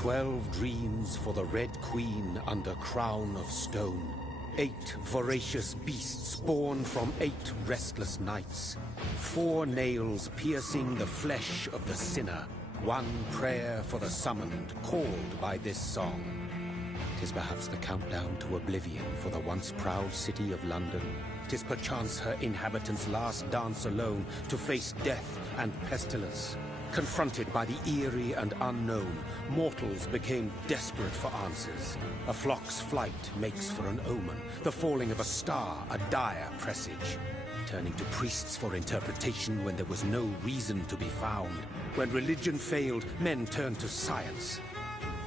12 dreams for the Red Queen under crown of stone. 8 voracious beasts born from 8 restless nights. 4 nails piercing the flesh of the sinner. 1 prayer for the summoned, called by this song. 'Tis perhaps the countdown to oblivion for the once proud city of London. 'Tis perchance her inhabitants' last dance alone to face death and pestilence. Confronted by the eerie and unknown, mortals became desperate for answers. A flock's flight makes for an omen, the falling of a star a dire presage. Turning to priests for interpretation when there was no reason to be found. When religion failed, men turned to science.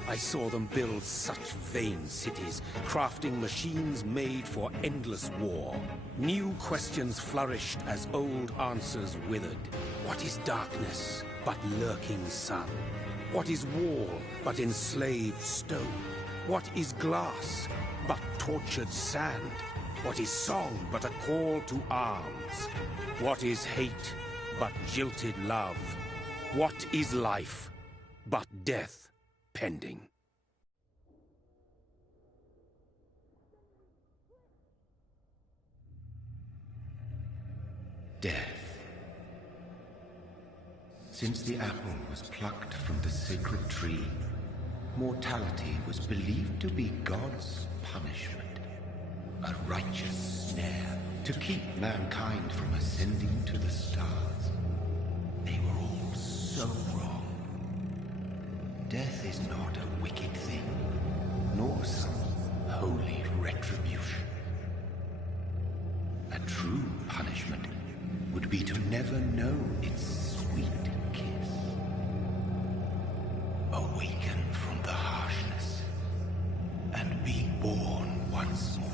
I saw them build such vain cities, crafting machines made for endless war. New questions flourished as old answers withered. What is darkness but lurking sun? What is wall but enslaved stone? What is glass but tortured sand? What is song but a call to arms? What is hate but jilted love? What is life but death pending? Death. Since the apple was plucked from the sacred tree, mortality was believed to be God's punishment. A righteous snare to keep mankind from ascending to the stars. They were all so wrong. Death is not a wicked thing, nor some holy retribution. A true punishment would be to never know its sweet kiss. Awaken from the harshness and be born once more.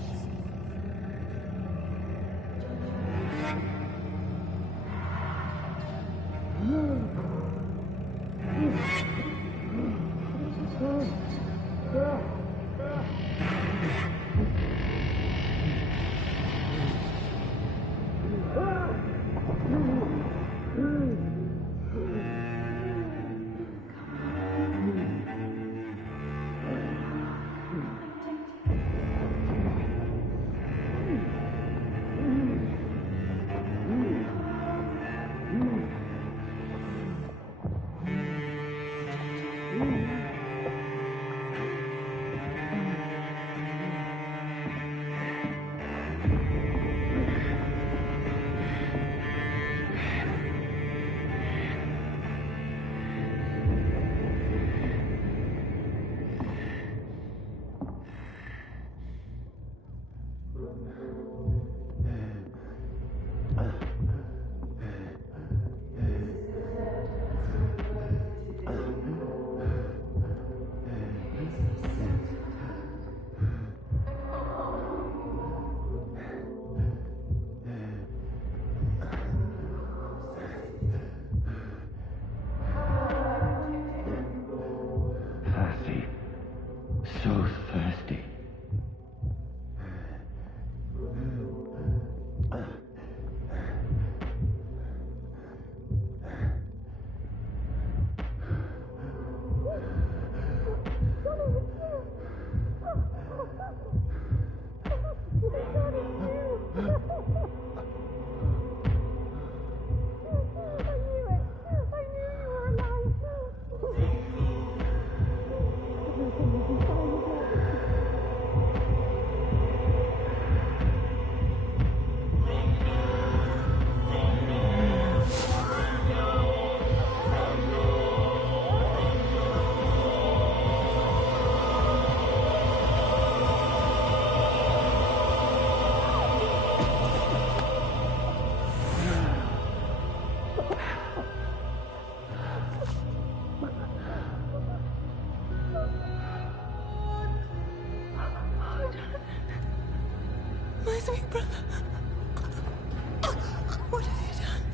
So thirsty.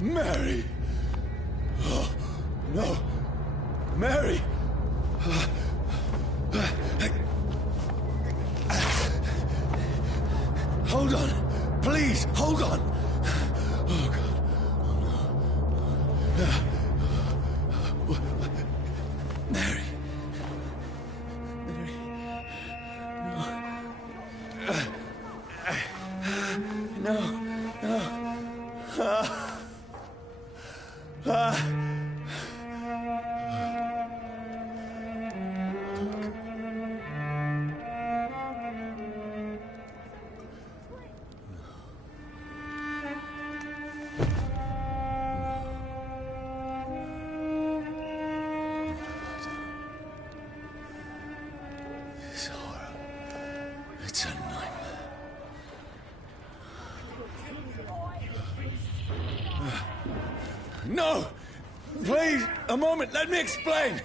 Mary! Oh, no! Mary! Hold on! Please, hold on! Oh, God. Oh, no. Mary! No! Please, a moment, let me explain!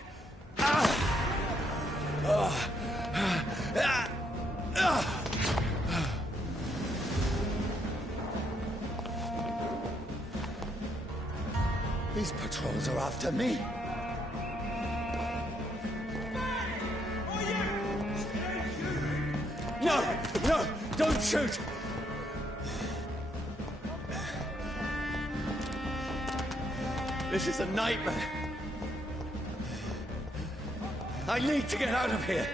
These patrols are after me. No! No! Don't shoot! This is a nightmare. I need to get out of here.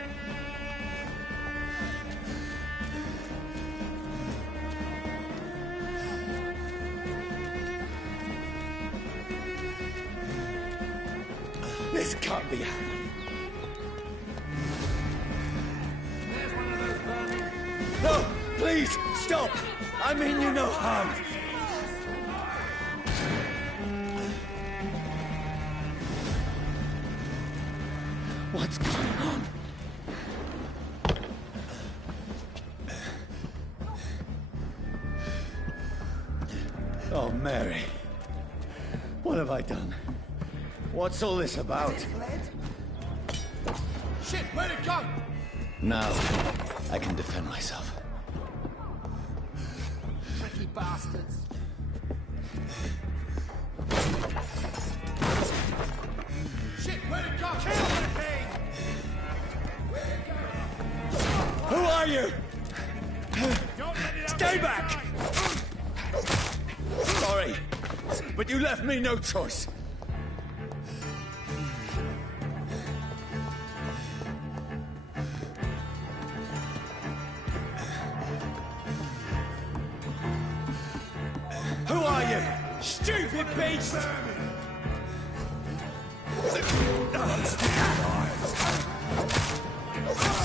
This can't be happening. No, please, stop! I mean you no harm. What's going on? Oh, Mary. What have I done? What's all this about? Shit, where'd it go? Now, I can defend myself. Tricky bastards. Shit, where'd it go? Kill the thing! Who are you? Don't let it Stay back! Sorry, but you left me no choice. Who are you? Stupid beast!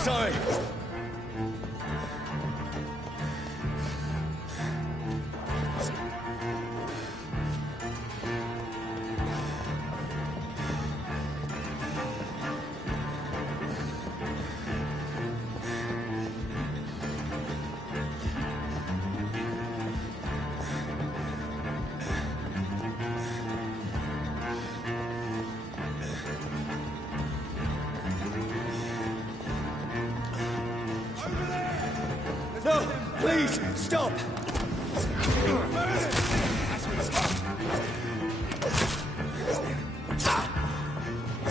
Sorry. No, please, stop!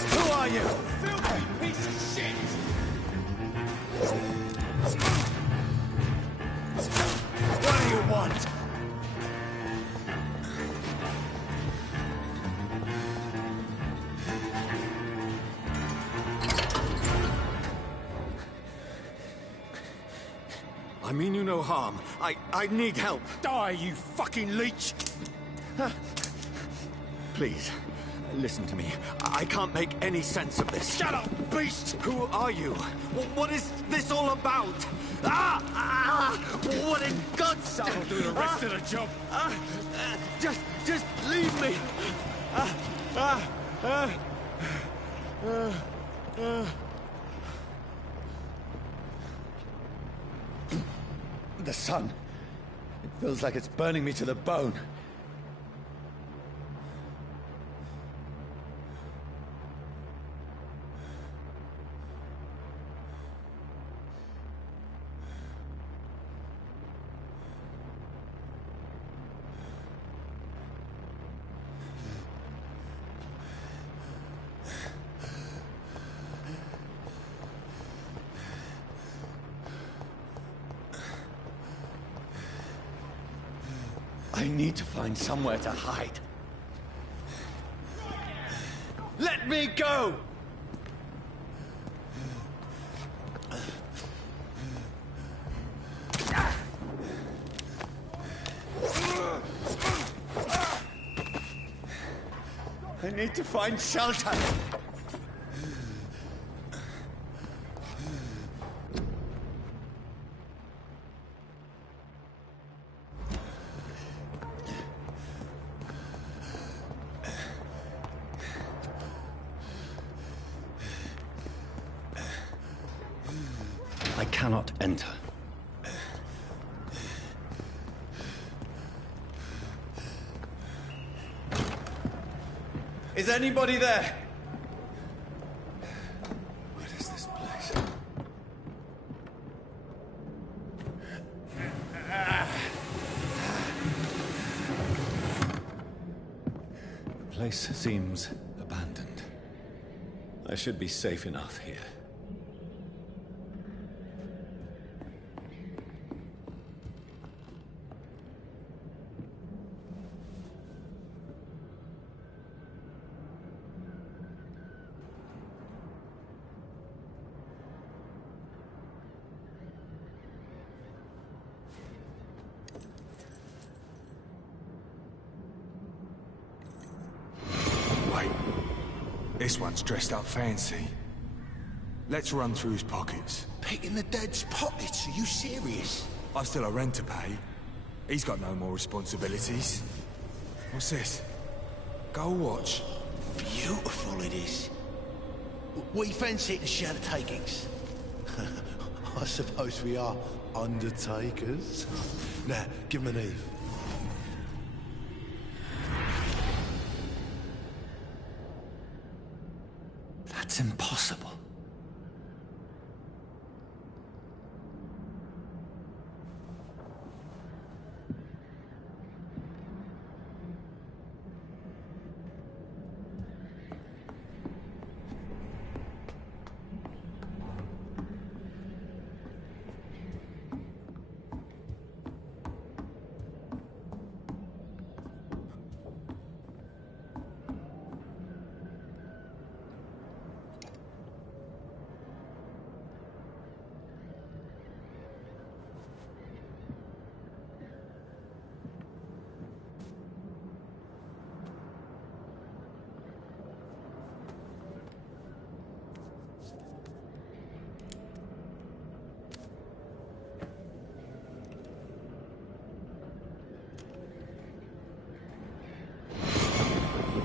Who are you? Filthy piece of shit! What do you want? I mean you no harm. I need help. Die, you fucking leech! Please, listen to me. I can't make any sense of this. Shut up, beast! Who are you? What is this all about? What in God's That'll do the rest of the job. Just leave me. The sun. It feels like it's burning me to the bone. I need to find somewhere to hide. Let me go! I need to find shelter. I cannot enter. Is anybody there? What is this place? The place seems abandoned. I should be safe enough here. This one's dressed up fancy. Let's run through his pockets. Picking the dead's pockets? Are you serious? I've still a rent to pay. He's got no more responsibilities. What's this? Gold watch. Beautiful it is. We fancy it to share the takings. I suppose we are undertakers. Now, give him an Eve. That's impossible.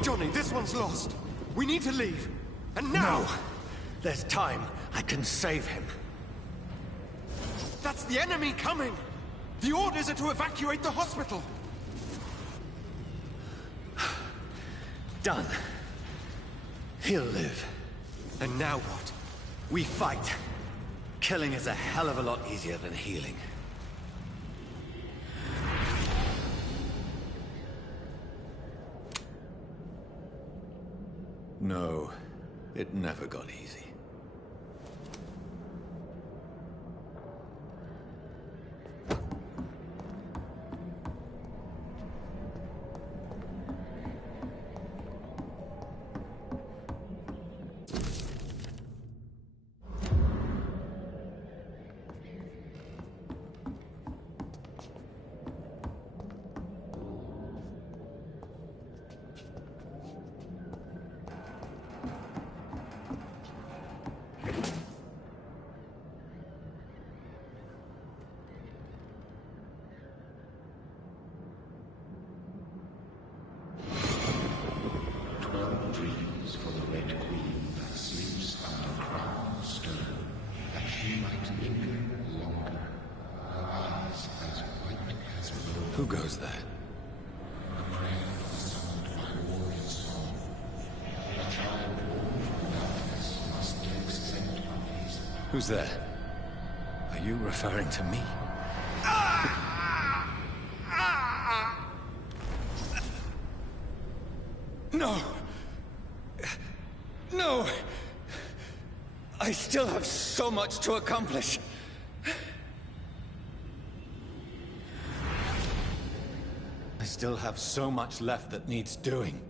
Johnny, this one's lost. We need to leave. And now! No. There's time. I can save him. That's the enemy coming! The orders are to evacuate the hospital! Done. He'll live. And now what? We fight. Killing is a hell of a lot easier than healing. No, it never got easy. Dreams for the Red Queen that sleeps under crown stone, that she might linger longer, her eyes as white as snow. Who goes there? A prayer summoned by warrior song. A child born from darkness must take scent of his. Who's there? Are you referring to me? No! No! I still have so much to accomplish. I still have so much left that needs doing.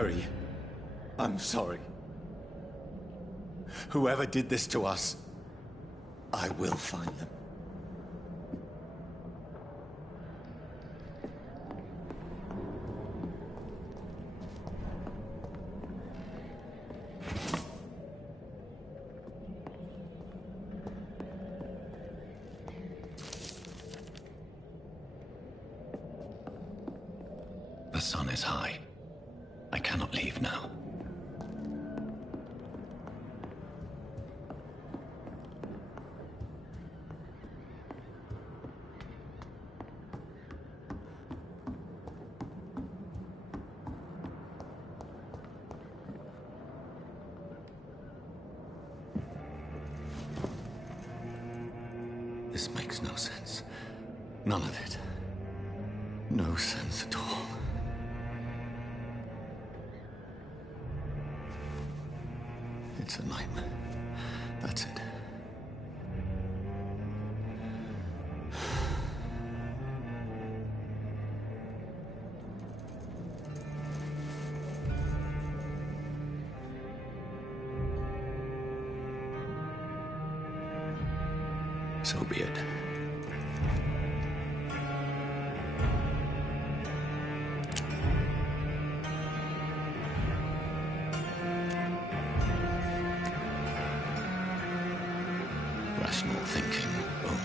Mary, I'm sorry. Whoever did this to us, I will find them. The sun is high. I cannot leave now. This makes no sense. None of it. No sense at all. It's a nightmare. That's it. So be it. Rational thinking only.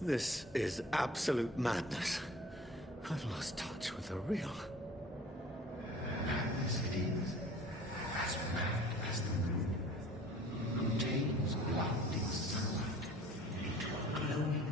This is absolute madness. I've lost touch with the real. Madness it is. As mad as the moon. Contains blinding sunlight into a glowing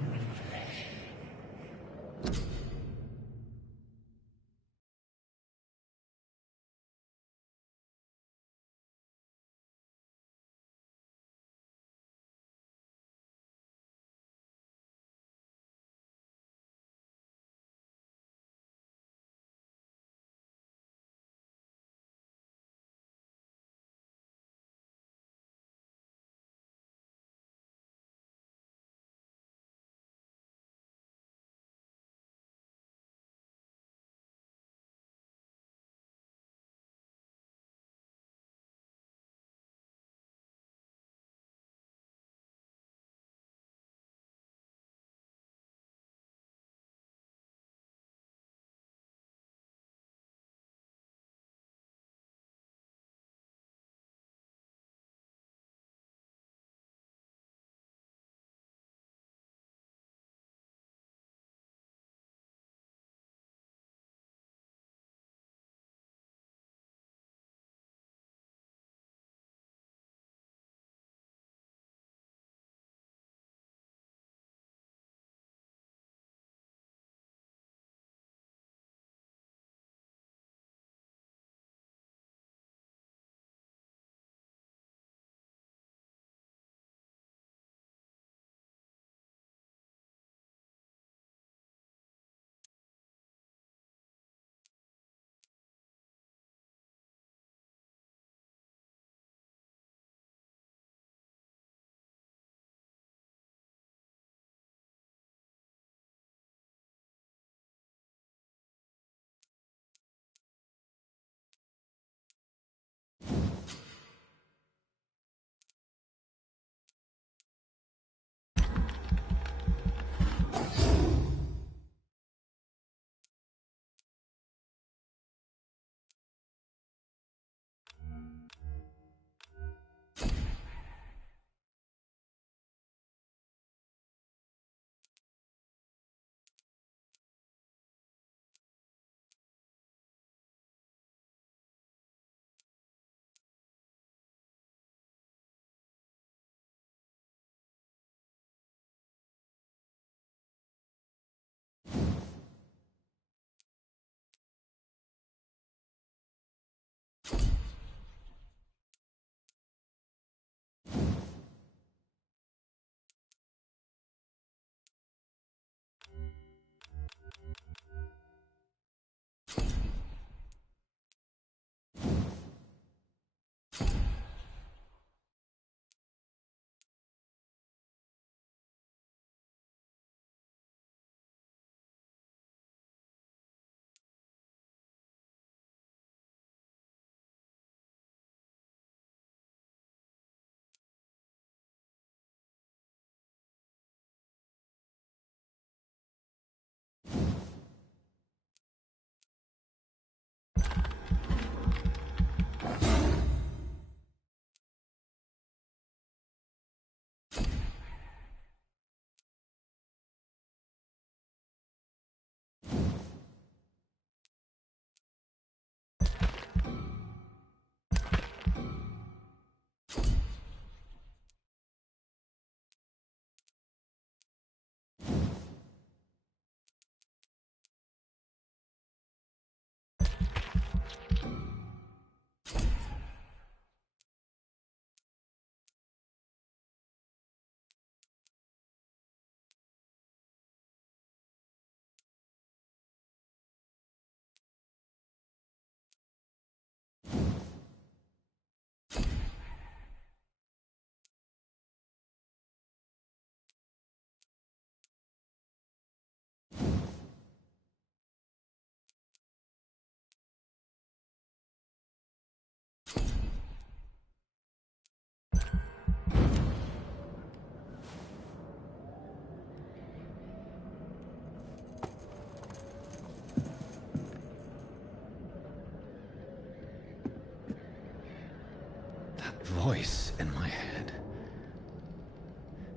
voice in my head.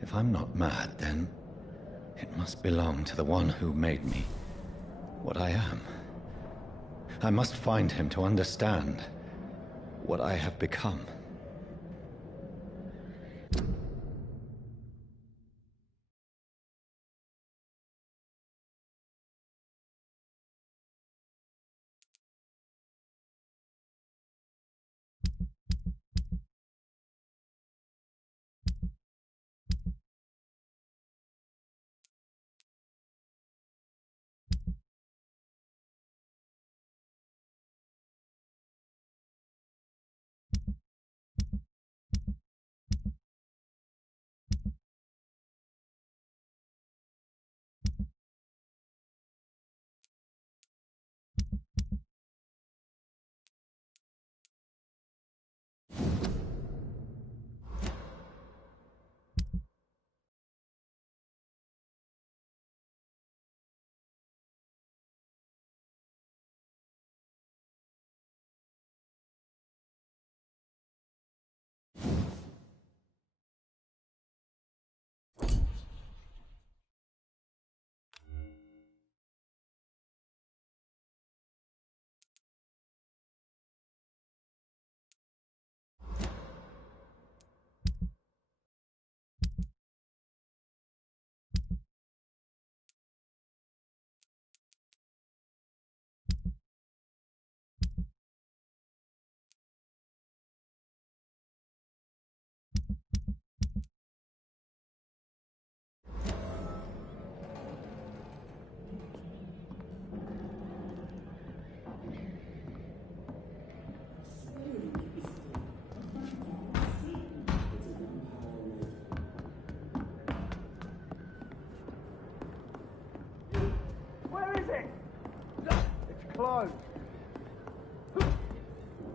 If I'm not mad, then it must belong to the one who made me what I am. I must find him to understand what I have become.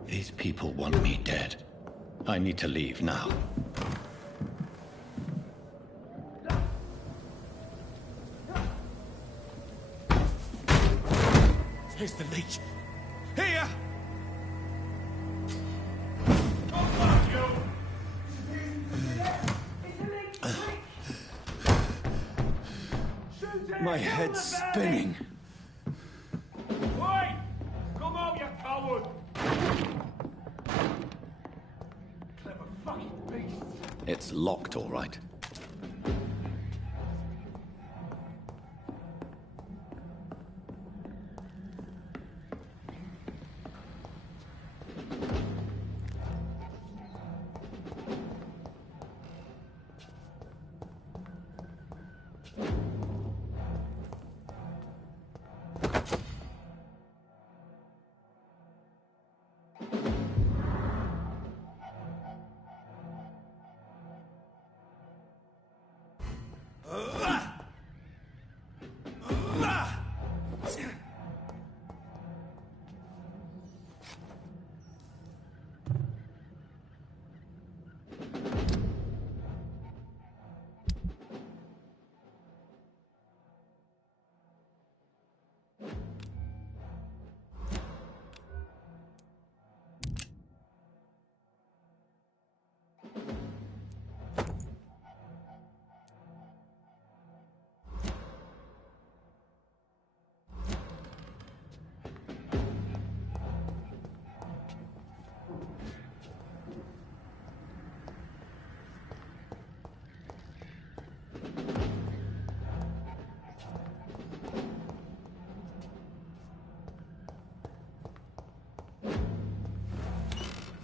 These people want me dead. I need to leave now. Here's the leech. Here! My head's spinning. Oi! Come on, you coward! Clever fucking beasts. It's locked, all right.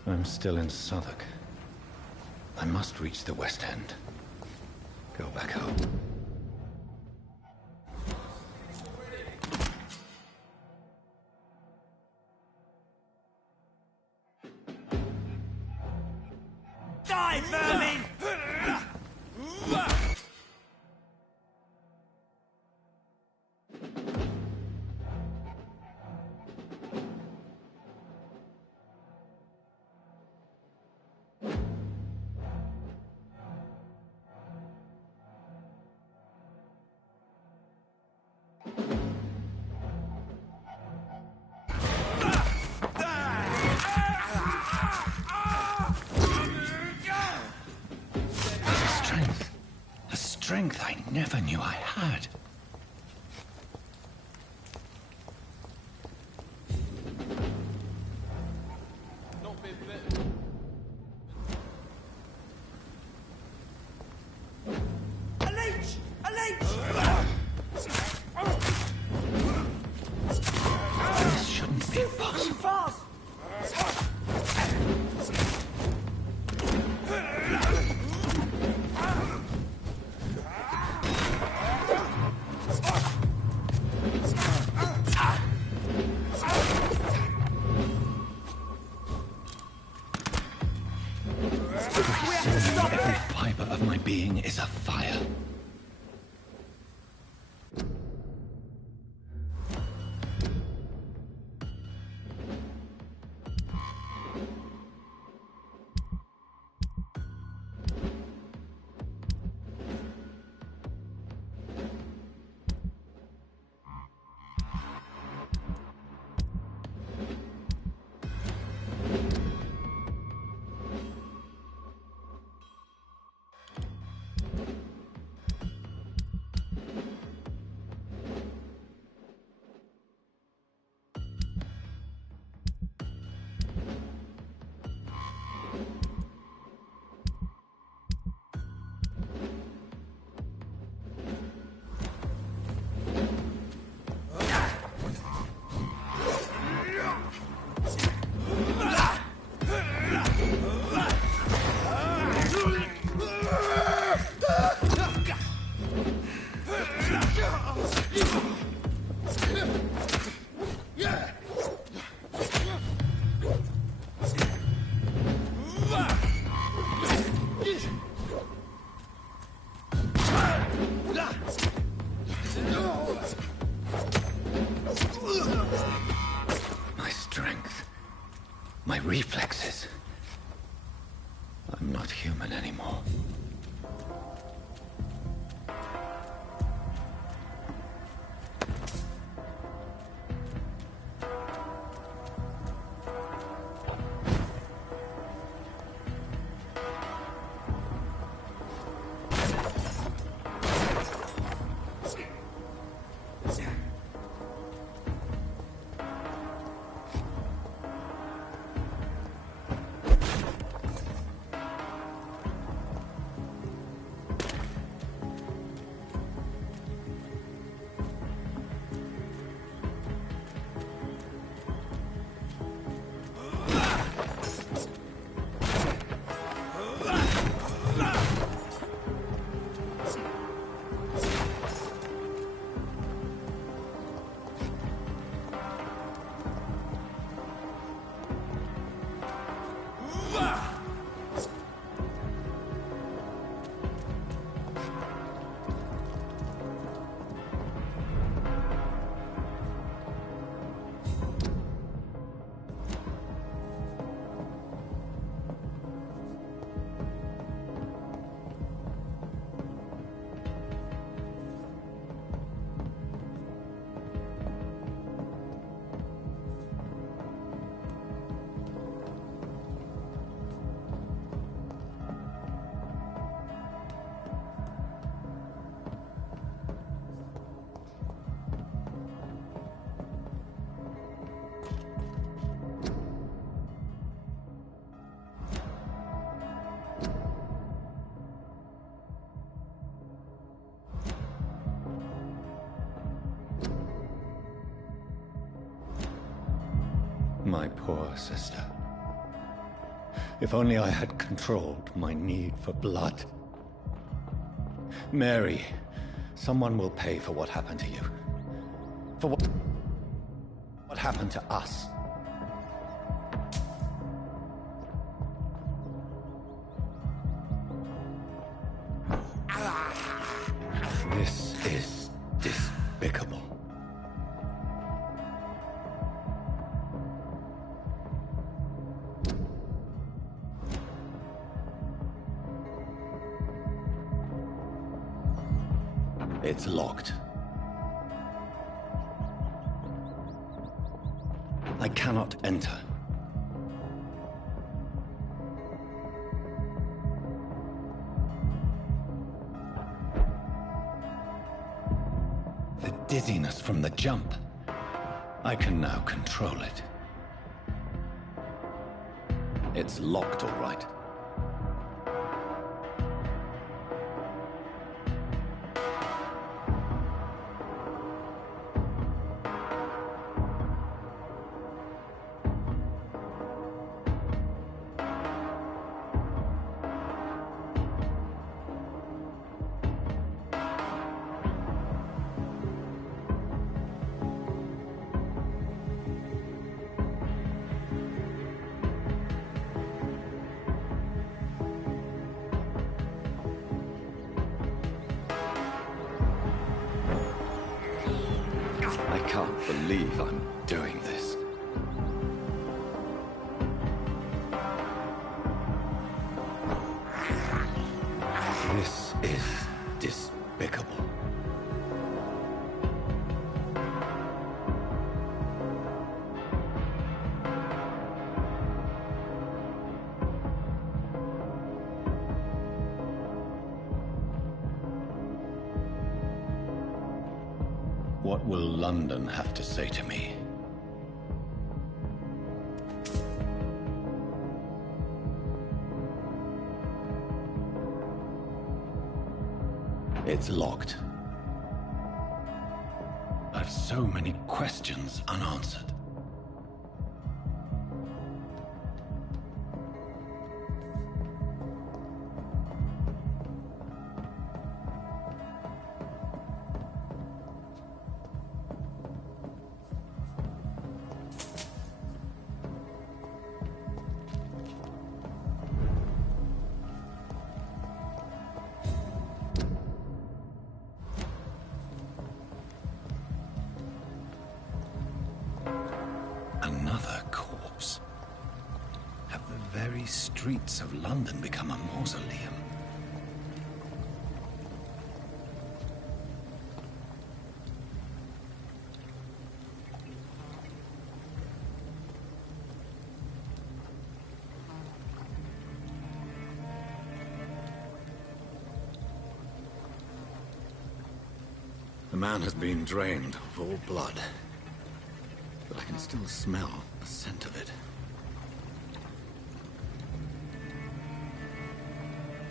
I'm still in Southwark. I must reach the West End. Go back home. Die, vermin! strength I never knew I had. This shouldn't be possible. Every fiber of my being is afire. My strength, my reflexes. I'm not human anymore. My poor sister. If only I had controlled my need for blood. Mary, someone will pay for what happened to you. For what happened to us. This is despicable. It's locked. I cannot enter. dizziness from the jump. I can now control it. It's locked, all right. I can't believe I'm doing this. This is despicable. What will London have to say to me? It's locked. I've so many questions unanswered. Another corpse. Have the very streets of London become a mausoleum? The man has been drained of all blood. But I can still smell the scent of it.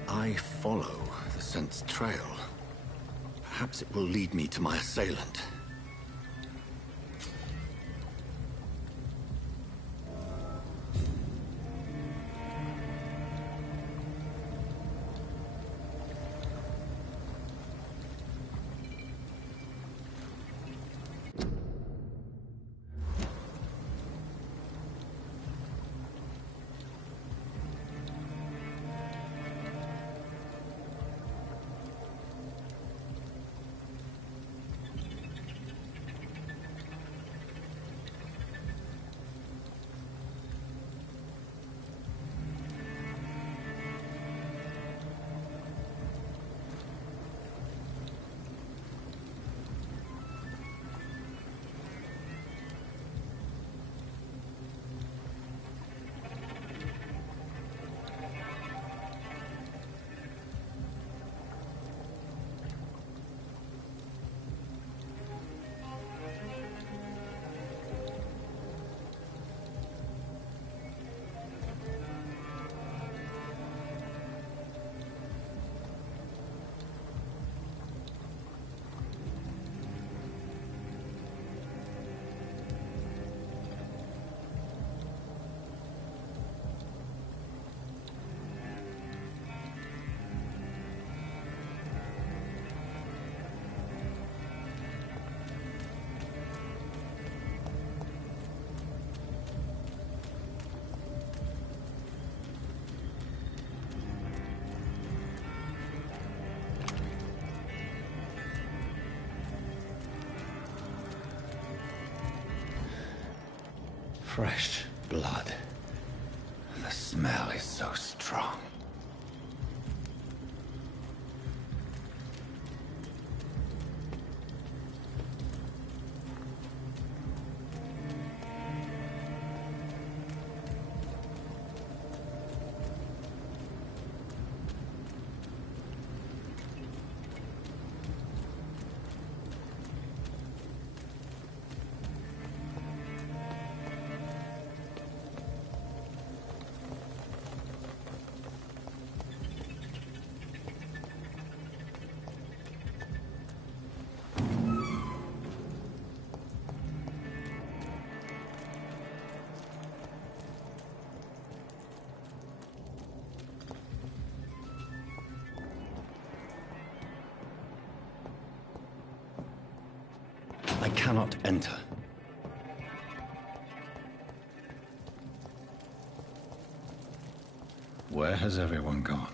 I follow the scent's trail. Perhaps it will lead me to my assailant. Fresh blood. The smell is so strong. I cannot enter. Where has everyone gone?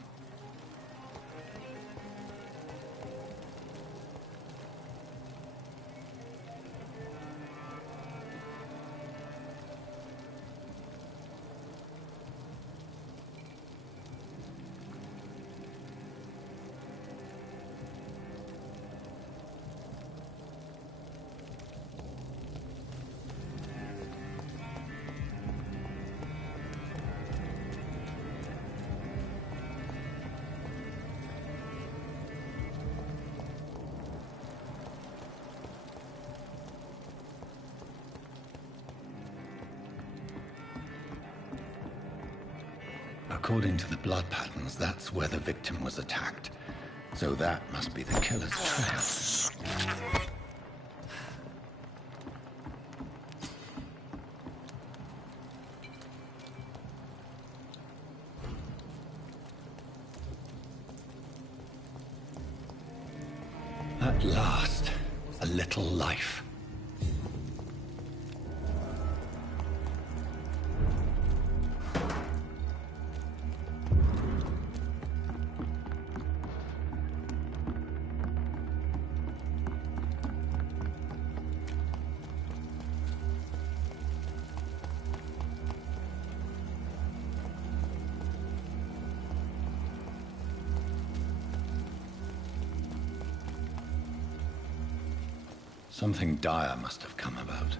According to the blood patterns, that's where the victim was attacked. So that must be the killer's trail. At last, a little life. Something dire must have come about.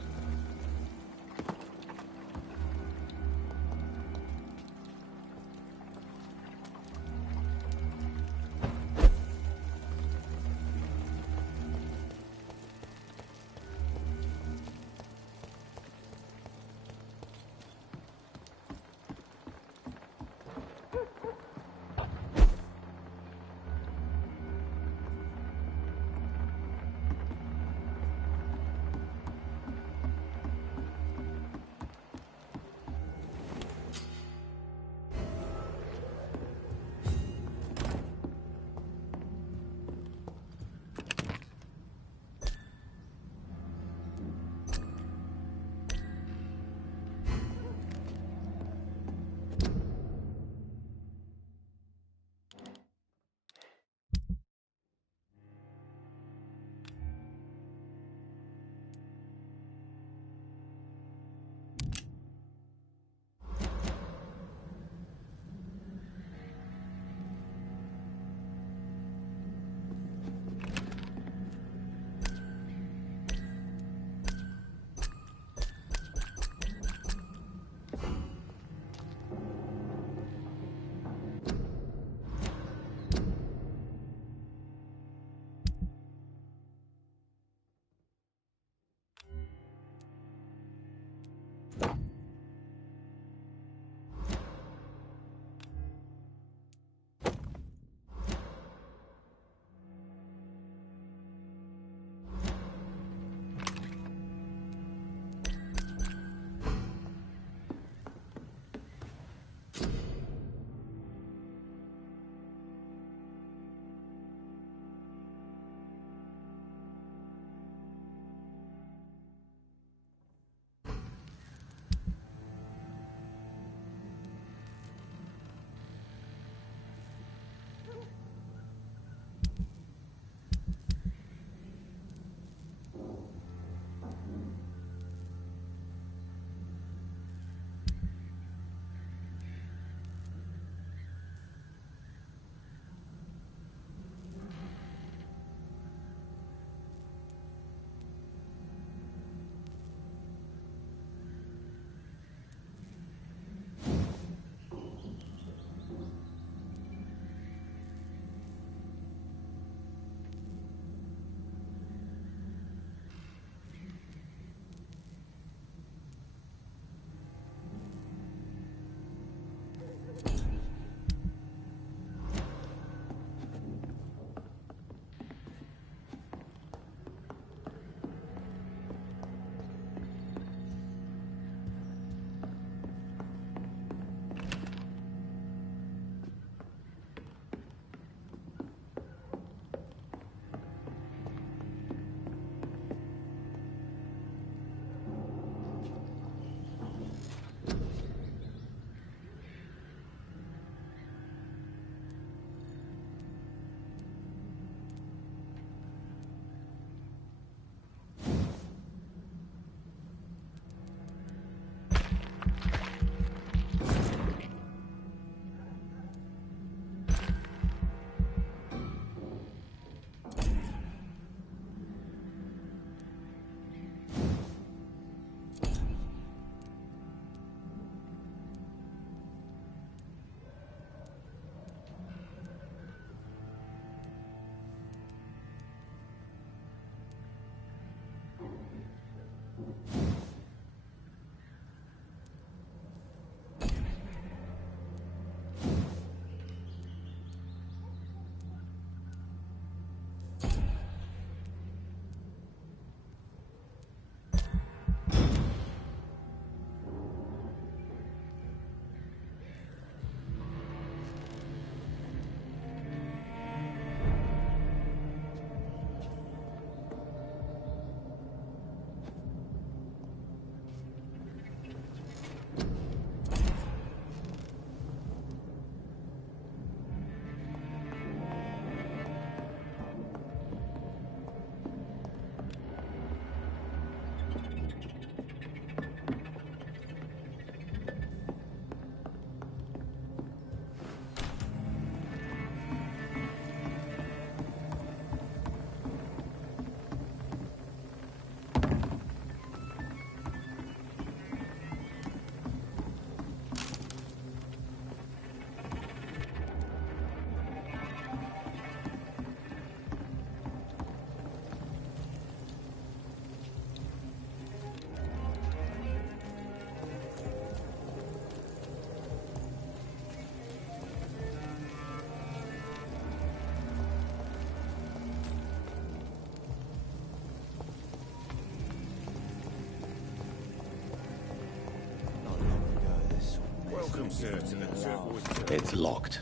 Welcome, sir, to the turquoise. It's locked.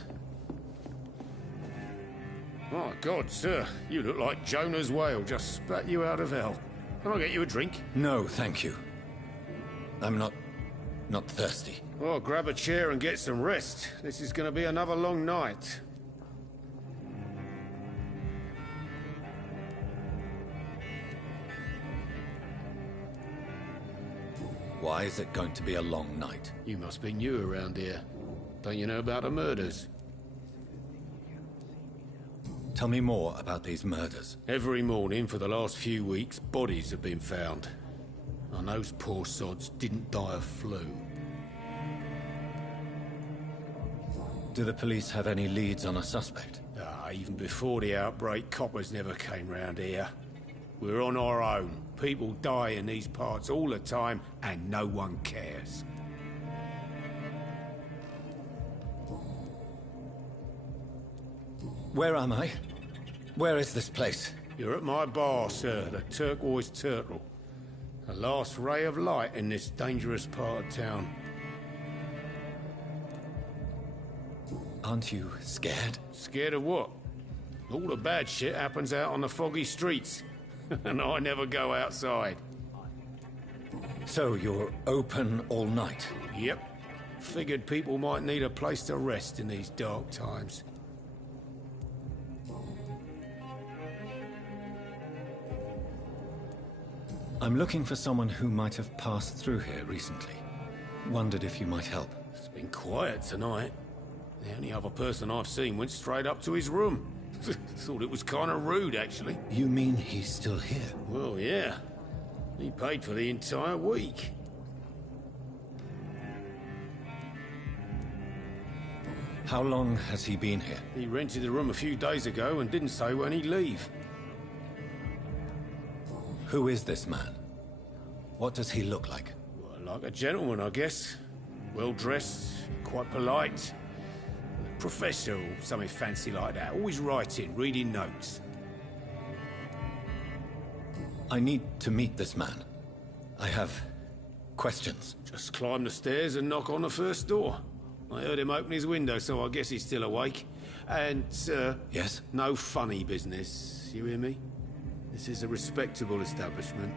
My God, sir, you look like Jonah's whale just spat you out of hell. Can I get you a drink? No, thank you. I'm not thirsty. Well, grab a chair and get some rest. This is going to be another long night. Why is it going to be a long night? You must be new around here. Don't you know about the murders? Tell me more about these murders. Every morning for the last few weeks, bodies have been found. And those poor sods didn't die of flu. Do the police have any leads on a suspect? Even before the outbreak, coppers never came round here. We're on our own. People die in these parts all the time, and no one cares. Where am I? Where is this place? You're at my bar, sir, the Turquoise Turtle. The last ray of light in this dangerous part of town. Aren't you scared? Scared of what? All the bad shit happens out on the foggy streets. And I never go outside. So you're open all night? Yep. Figured people might need a place to rest in these dark times. I'm looking for someone who might have passed through here recently. Wondered if you might help. It's been quiet tonight. The only other person I've seen went straight up to his room. Thought it was kind of rude, actually. You mean he's still here? Well, yeah. He paid for the entire week. How long has he been here? He rented the room a few days ago and didn't say when he'd leave. Who is this man? What does he look like? Well, like a gentleman, I guess. Well-dressed, quite polite. Professor or something fancy like that. Always writing, reading notes. I need to meet this man. I have questions. Just climb the stairs and knock on the first door. I heard him open his window, so I guess he's still awake. And, sir... Yes? No funny business, you hear me? This is a respectable establishment.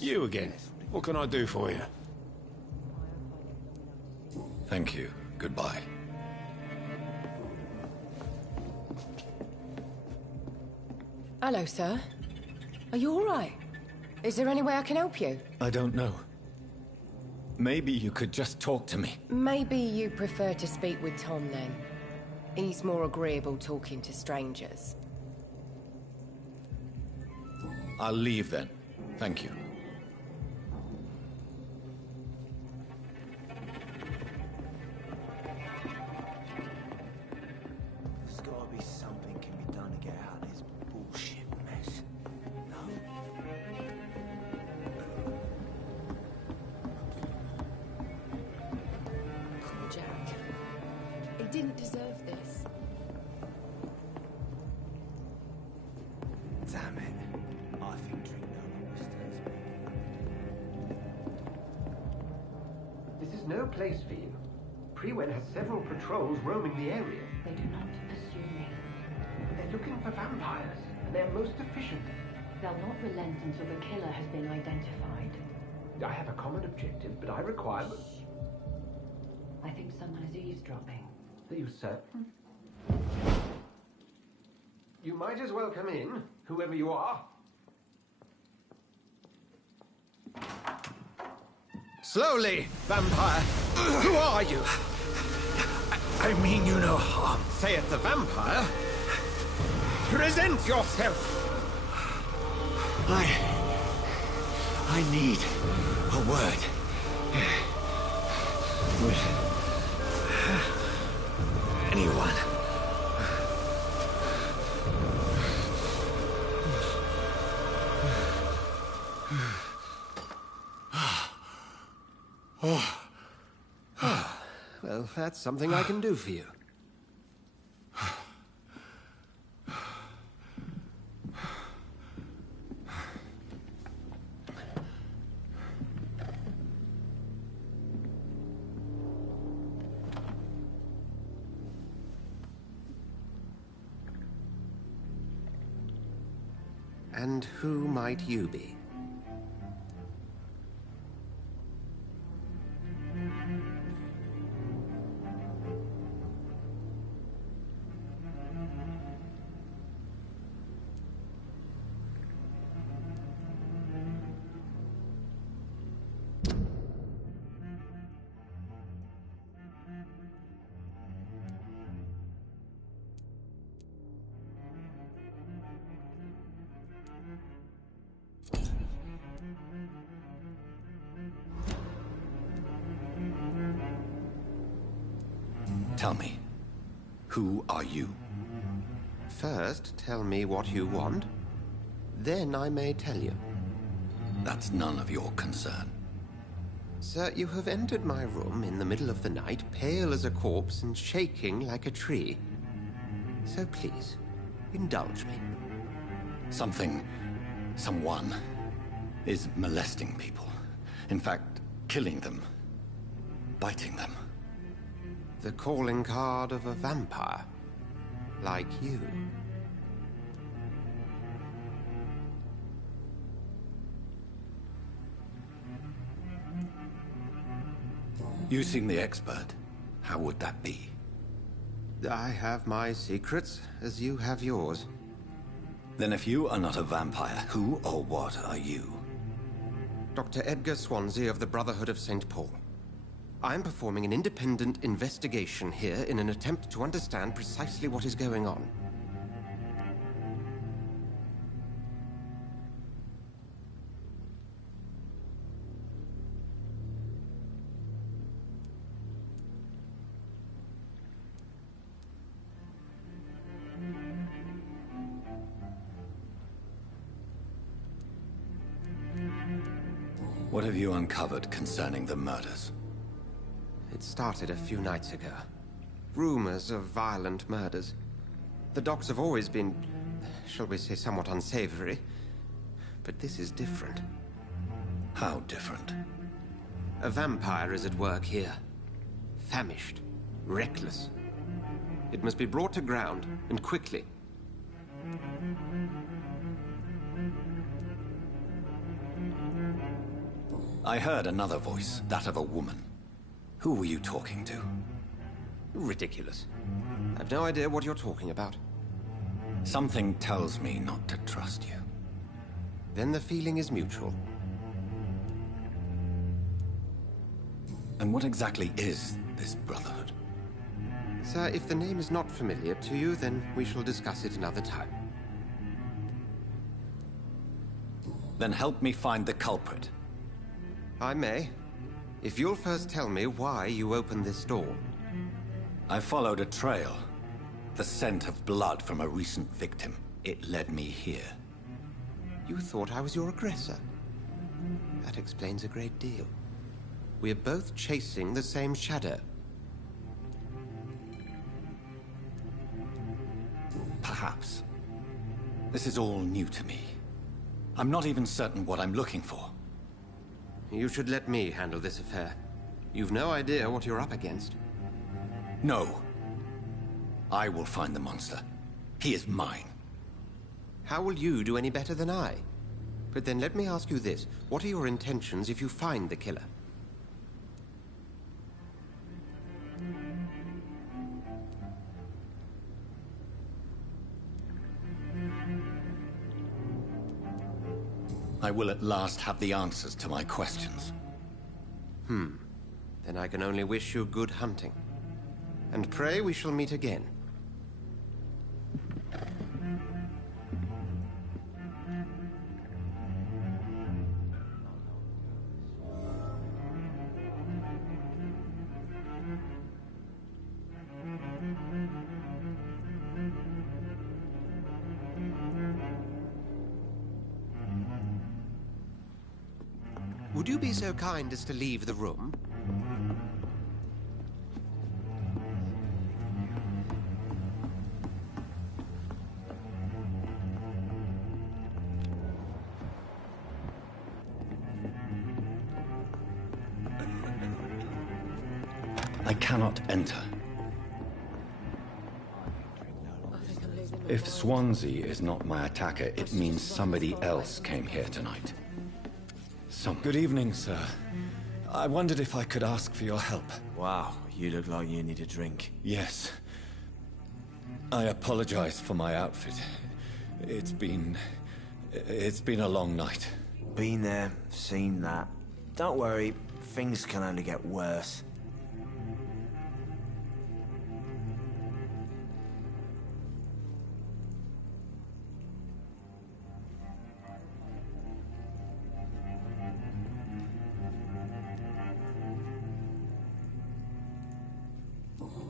You again. What can I do for you? Thank you. Goodbye. Hello, sir. Are you all right? Is there any way I can help you? I don't know. Maybe you could just talk to me. Maybe you prefer to speak with Tom, then. He's more agreeable talking to strangers. I'll leave then. Thank you. There's gotta be something can be done to get out of this bullshit mess. No? Poor Jack. He didn't deserve this. Damn it. I think drink no longer stirs me. This is no place for you. Prewen has several patrols roaming the area. They do not pursue me. They're looking for vampires, and they're most efficient. They'll not relent until the killer has been identified. I have a common objective, but I require... I think someone is eavesdropping. Are you certain? You might as well come in, whoever you are. Slowly, vampire! Who are you? I mean you no harm. Saith the vampire. Present yourself! I need a word. With anyone. Well, that's something I can do for you. And who might you be? Tell me, who are you? First, tell me what you want. Then I may tell you. That's none of your concern. Sir, you have entered my room in the middle of the night, pale as a corpse and shaking like a tree. So please, indulge me. Someone is molesting people. In fact, killing them. Biting them. The calling card of a vampire. Like you. You seem the expert. How would that be? I have my secrets, as you have yours. Then if you are not a vampire, who or what are you? Dr. Edgar Swansea of the Brotherhood of St. Paul. I am performing an independent investigation here in an attempt to understand precisely what is going on. What have you uncovered concerning the murders? It started a few nights ago. Rumors of violent murders. The docks have always been, shall we say, somewhat unsavory. But this is different. How different? A vampire is at work here. Famished. Reckless. It must be brought to ground, and quickly. I heard another voice, that of a woman. Who were you talking to? Ridiculous. I've no idea what you're talking about. Something tells me not to trust you. Then the feeling is mutual. And what exactly is this Brotherhood? Sir, if the name is not familiar to you, then we shall discuss it another time. Then help me find the culprit. I may. If you'll first tell me why you opened this door. I followed a trail. The scent of blood from a recent victim. It led me here. You thought I was your aggressor. That explains a great deal. We're both chasing the same shadow. Perhaps. This is all new to me. I'm not even certain what I'm looking for. You should let me handle this affair. You've no idea what you're up against. No. I will find the monster. He is mine. How will you do any better than I? But then let me ask you this. What are your intentions if you find the killer? I will at last have the answers to my questions. Then I can only wish you good hunting. And pray we shall meet again. Would you be so kind as to leave the room? I cannot enter. If Swansea is not my attacker, it means somebody else came here tonight. Good evening, sir. I wondered if I could ask for your help. Wow, you look like you need a drink. Yes. I apologize for my outfit. It's been a long night. Been there, seen that. Don't worry, things can only get worse.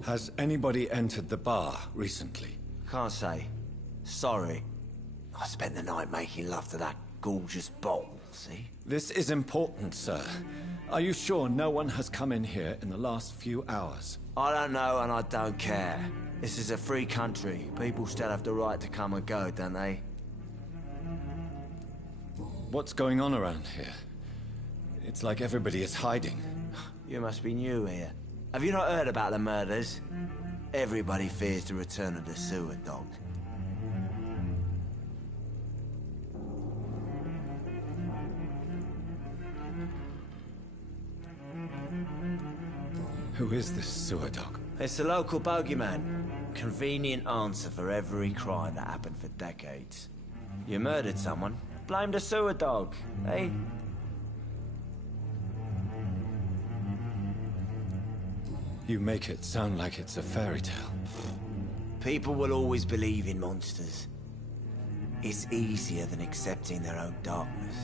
Has anybody entered the bar recently? Can't say. Sorry. I spent the night making love to that gorgeous bottle, see? This is important, sir. Are you sure no one has come in here in the last few hours? I don't know and I don't care. This is a free country. People still have the right to come and go, don't they? What's going on around here? It's like everybody is hiding. You must be new here. Have you not heard about the murders? Everybody fears the return of the sewer dog. Who is this sewer dog? It's the local bogeyman. Convenient answer for every crime that happened for decades. You murdered someone, blame the sewer dog, eh? You make it sound like it's a fairy tale. People will always believe in monsters. It's easier than accepting their own darkness.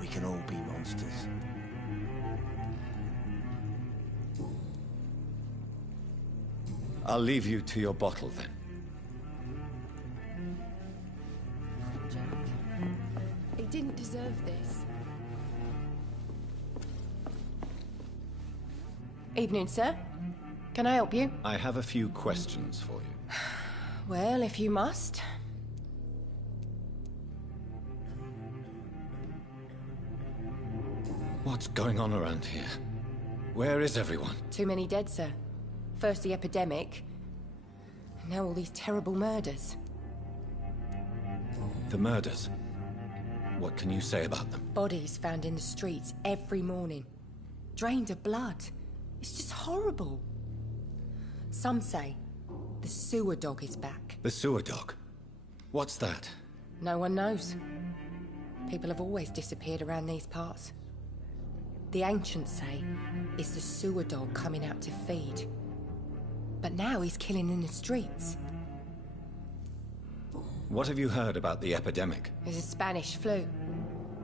We can all be monsters. I'll leave you to your bottle then. He didn't deserve this. Evening, sir. Can I help you? I have a few questions for you. Well, if you must. What's going on around here? Where is everyone? Too many dead, sir. First the epidemic, and now all these terrible murders. The murders? What can you say about them? Bodies found in the streets every morning. Drained of blood. It's just horrible. Some say the sewer dog is back. The sewer dog? What's that? No one knows. People have always disappeared around these parts. The ancients say it's the sewer dog coming out to feed. But now he's killing in the streets. What have you heard about the epidemic? There's a Spanish flu.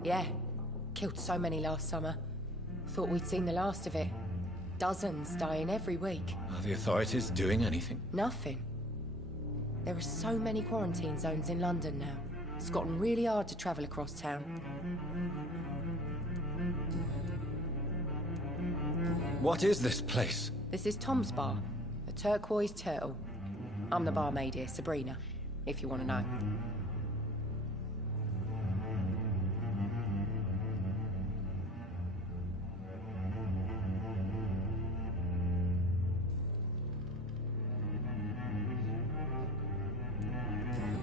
Yeah. Killed so many last summer. Thought we'd seen the last of it. Dozens dying every week. Are the authorities doing anything? Nothing. There are so many quarantine zones in London now. It's gotten really hard to travel across town. What is this place? This is Tom's bar, a turquoise turtle. I'm the barmaid here, Sabrina, if you want to know.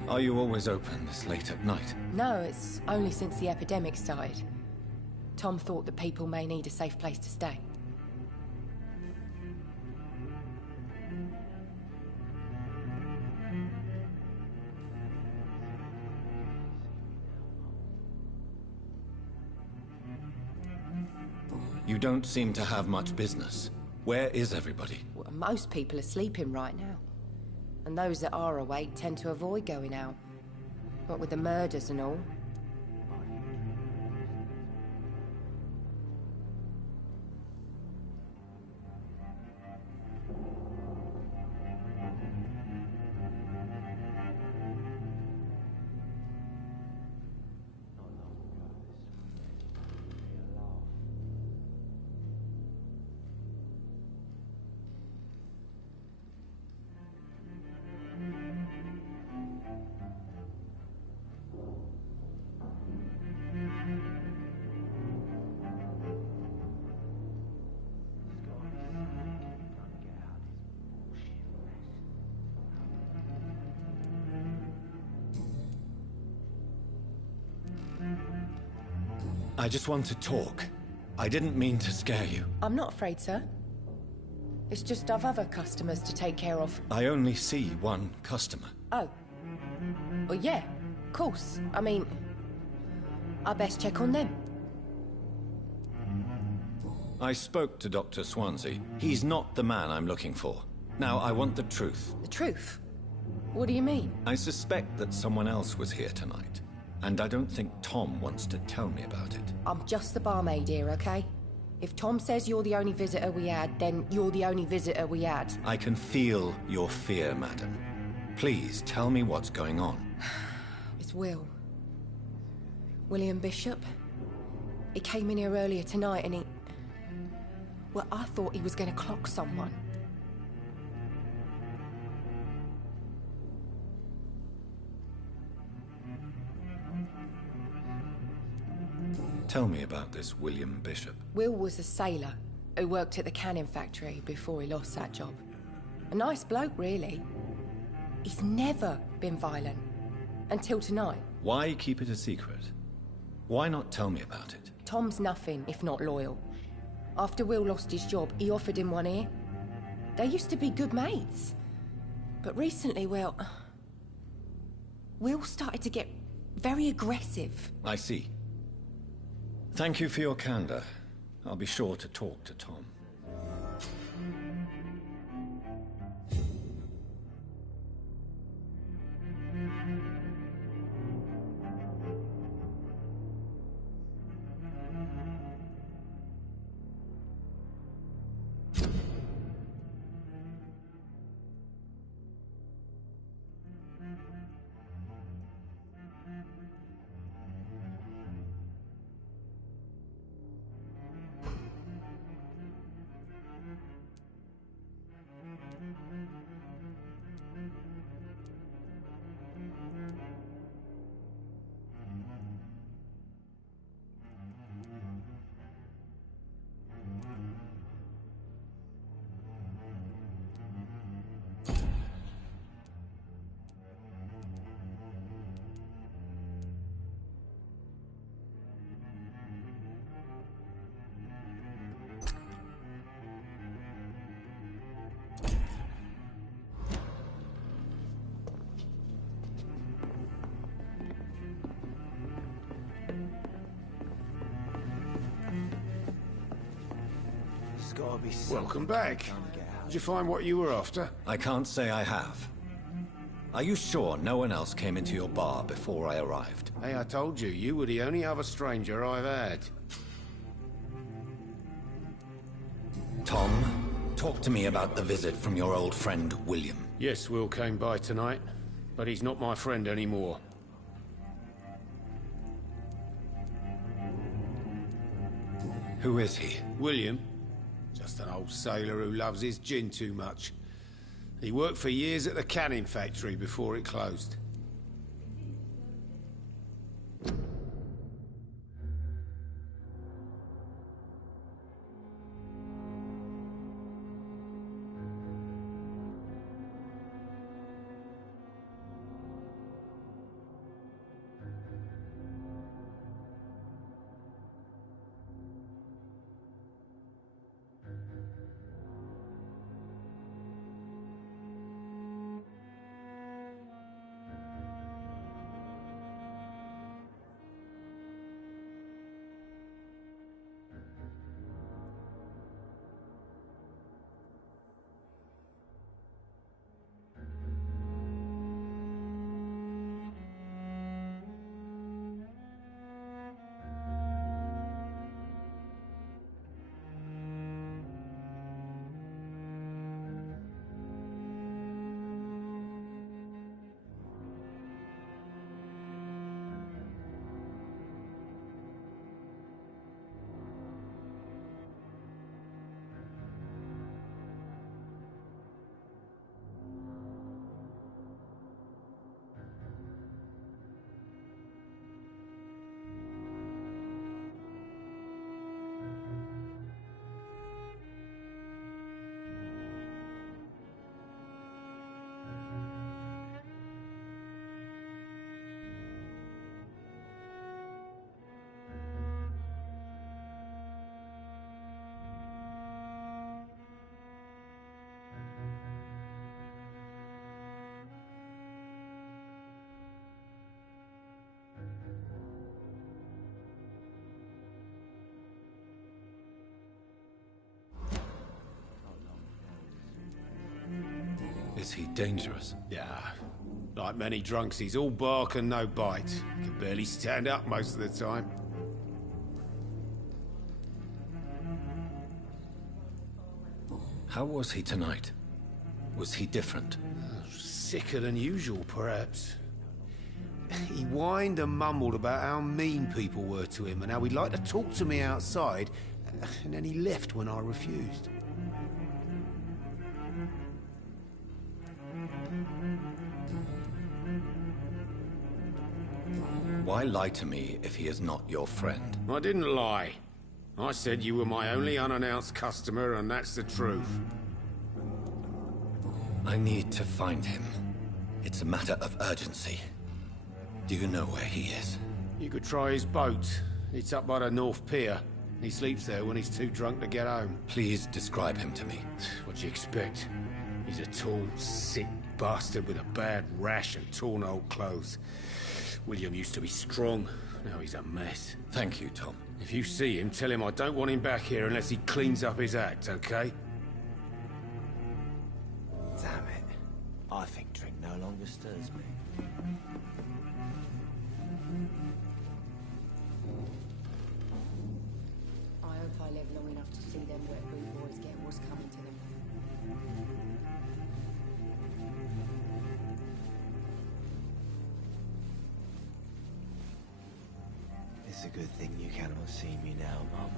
Are you always open this late at night? No, it's only since the epidemic started. Tom thought that people may need a safe place to stay. You don't seem to have much business. Where is everybody? Well, most people are sleeping right now. And those that are awake tend to avoid going out. What with the murders and all. I just want to talk. I didn't mean to scare you. I'm not afraid, sir. It's just I've other customers to take care of. I only see one customer. Oh. Well, yeah, of course. I mean, I best check on them. I spoke to Dr. Swansea. He's not the man I'm looking for. Now, I want the truth. The truth? What do you mean? I suspect that someone else was here tonight. And I don't think Tom wants to tell me about it. I'm just the barmaid here, okay? If Tom says you're the only visitor we had, then you're the only visitor we had. I can feel your fear, madam. Please, tell me what's going on. It's Will. William Bishop. He came in here earlier tonight and he... Well, I thought he was going to clock someone. Tell me about this William Bishop. Will was a sailor who worked at the cannon factory before he lost that job. A nice bloke, really. He's never been violent. Until tonight. Why keep it a secret? Why not tell me about it? Tom's nothing if not loyal. After Will lost his job, he offered him one ear. They used to be good mates. But recently, well... Will started to get very aggressive. I see. Thank you for your candor. I'll be sure to talk to Tom. There's gotta be something. Welcome back. Did you find what you were after? I can't say I have. Are you sure no one else came into your bar before I arrived? Hey, I told you, you were the only other stranger I've had. Tom, talk to me about the visit from your old friend, William. Yes, Will came by tonight, but he's not my friend anymore. Who is he? William? Just an old sailor who loves his gin too much. He worked for years at the canning factory before it closed. Is he dangerous? Yeah. Like many drunks, he's all bark and no bite. Can barely stand up most of the time. How was he tonight? Was he different? Sicker than usual, perhaps. He whined and mumbled about how mean people were to him and how he'd like to talk to me outside, and then he left when I refused. Why lie to me if he is not your friend? I didn't lie. I said you were my only unannounced customer, and that's the truth. I need to find him. It's a matter of urgency. Do you know where he is? You could try his boat. It's up by the North Pier. He sleeps there when he's too drunk to get home. Please describe him to me. What do you expect? He's a tall, sick bastard with a bad rash and torn old clothes. William used to be strong. Now he's a mess. Thank you, Tom. If you see him, tell him I don't want him back here unless he cleans up his act, okay? Damn it. I think drink no longer stirs me. I hope I live long enough to see them wet boot boys get what's coming to them. It's a good thing you cannot see me now, Mum.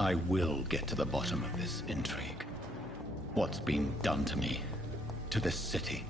I will get to the bottom of this intrigue. What's been done to me, to this city.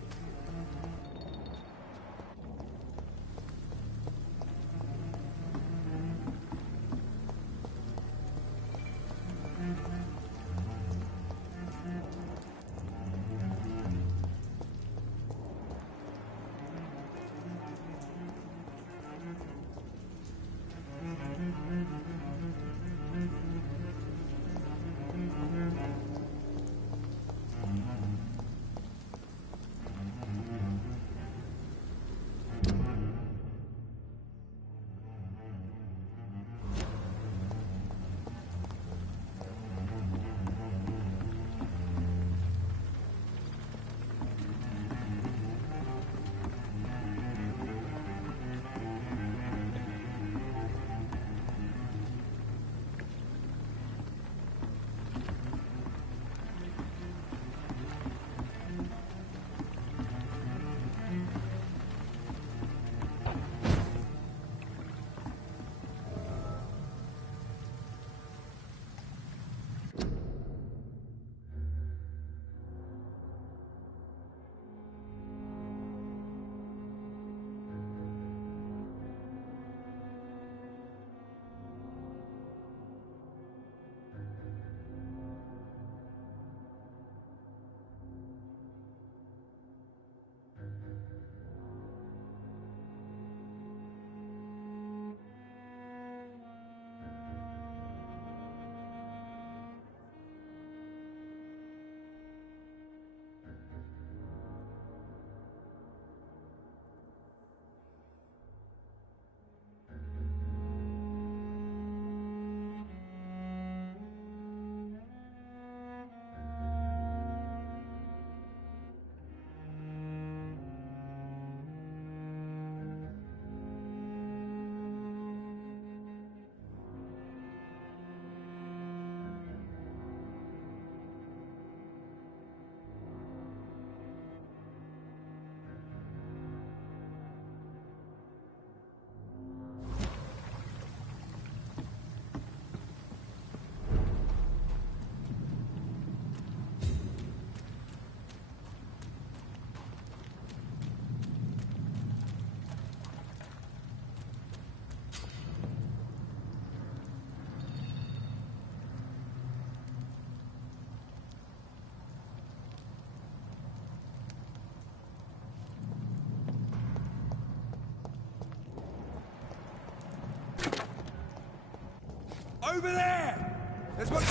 Over there! There's one...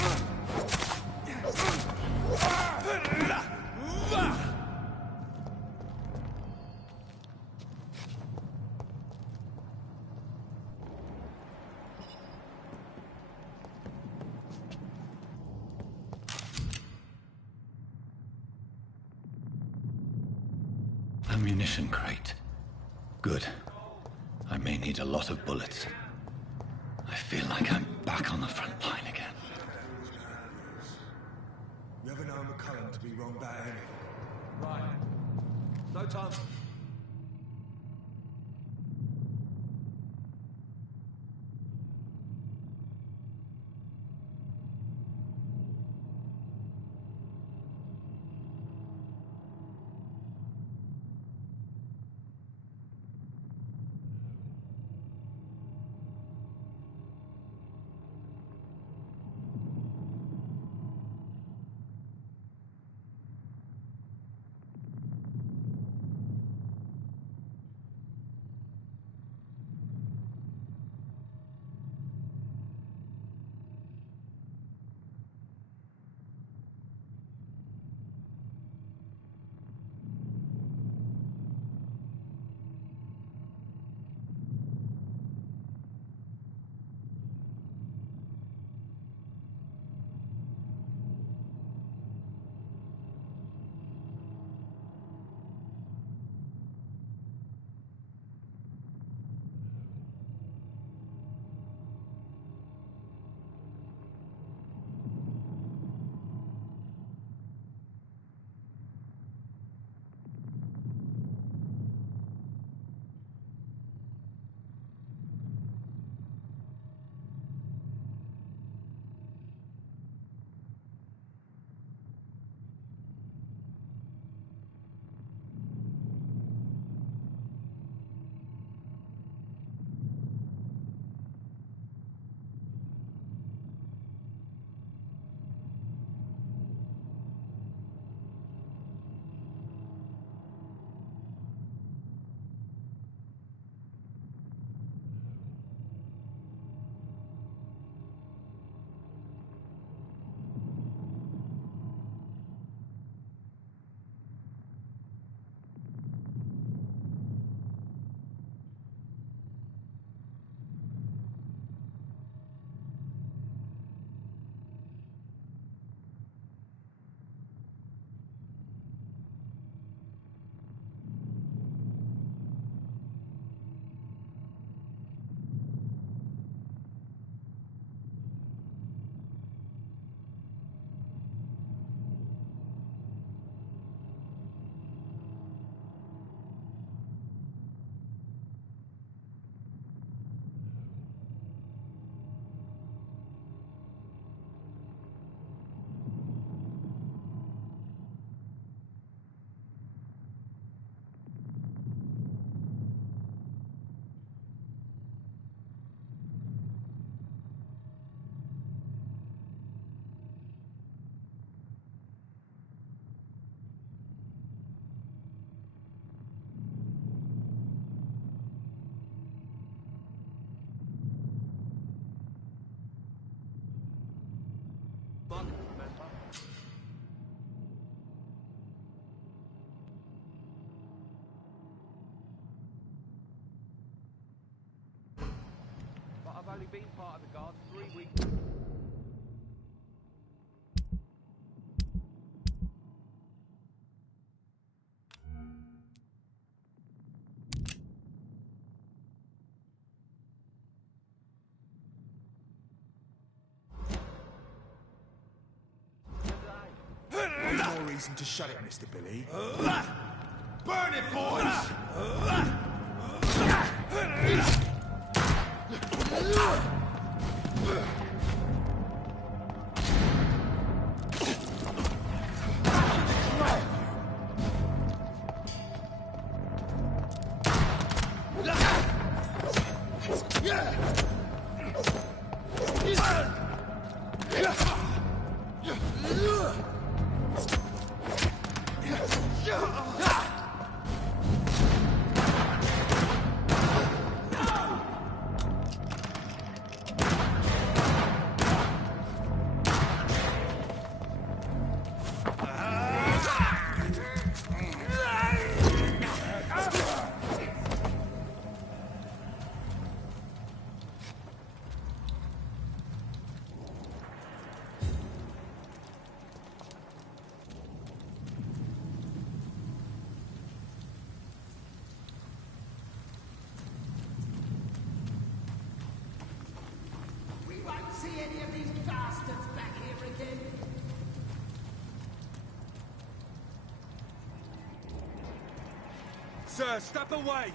Ammunition crate. Good. I may need a lot of bullets. I feel like I'm back on the front line again. You ever known McCullum to be wrong about anything? Right. No time. Mark, remember? But I've only been part of the guard 3 weeks. No more reason to shut it, Mr. Billy. Burn it, boys! See any of these bastards back here again? Sir, step away!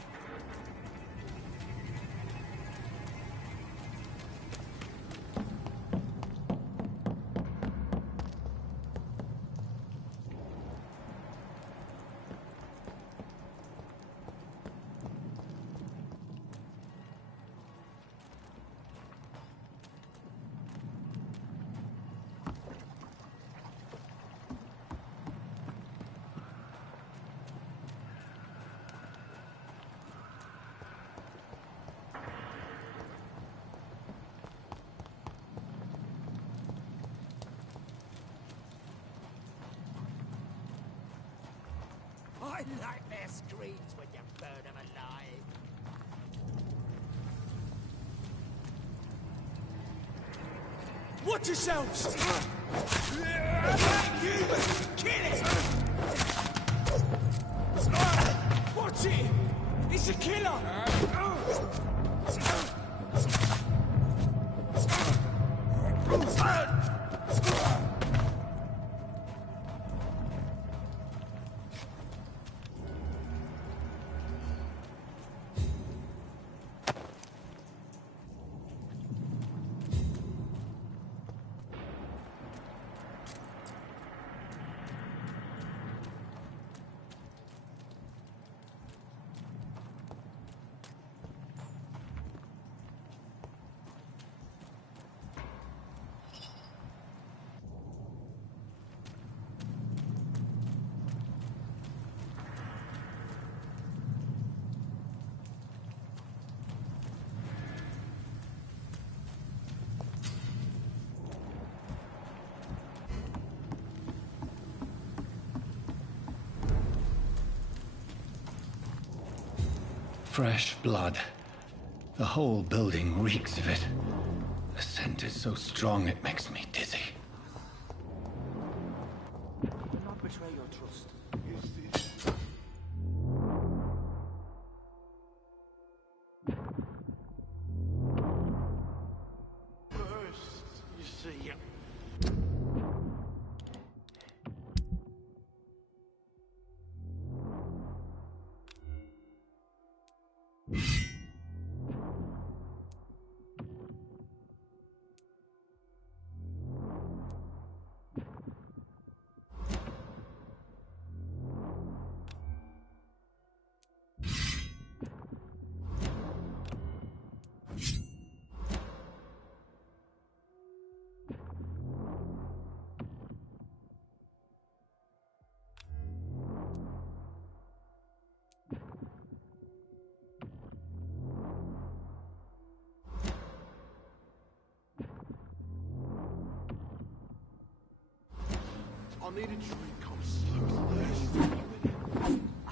I like their screams when you burn them alive. Watch yourselves! You kill it! Watch it! It's a killer! Fresh blood. The whole building reeks of it. The scent is so strong it makes me dizzy. Do not betray your trust. First, you see... I need a drink. I'm so thirsty.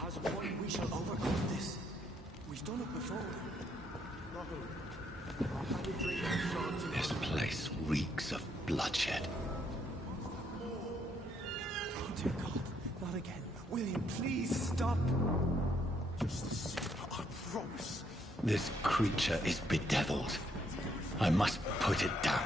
As one, we shall overcome this. We've done it before. No. I had a drink outside. This place reeks of bloodshed. Oh, dear God. Not again. William, please stop. Just a sip, I promise. This creature is bedeviled. I must put it down.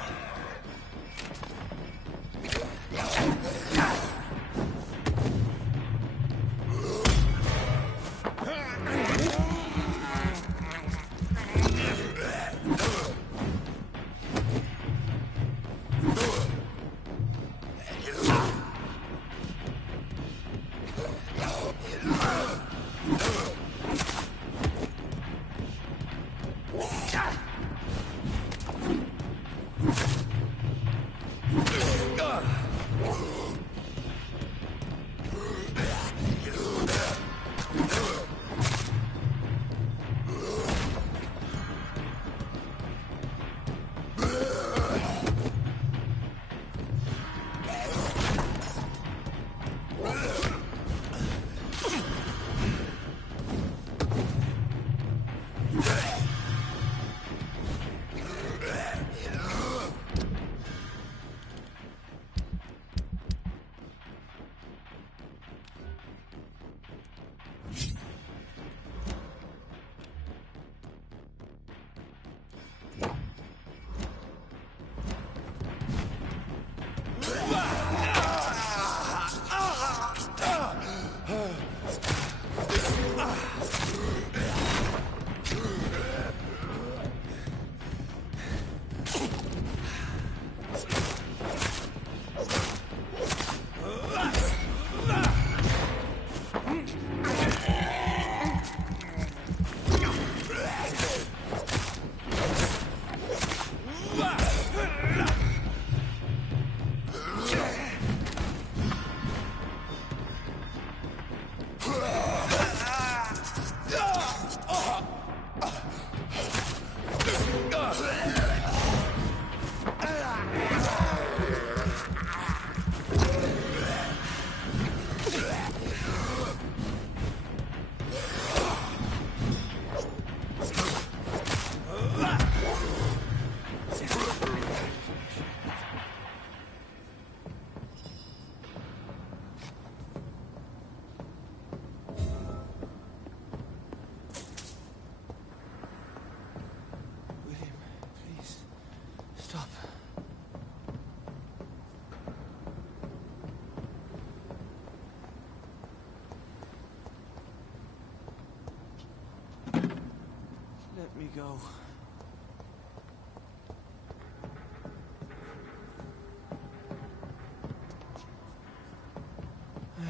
Let me go.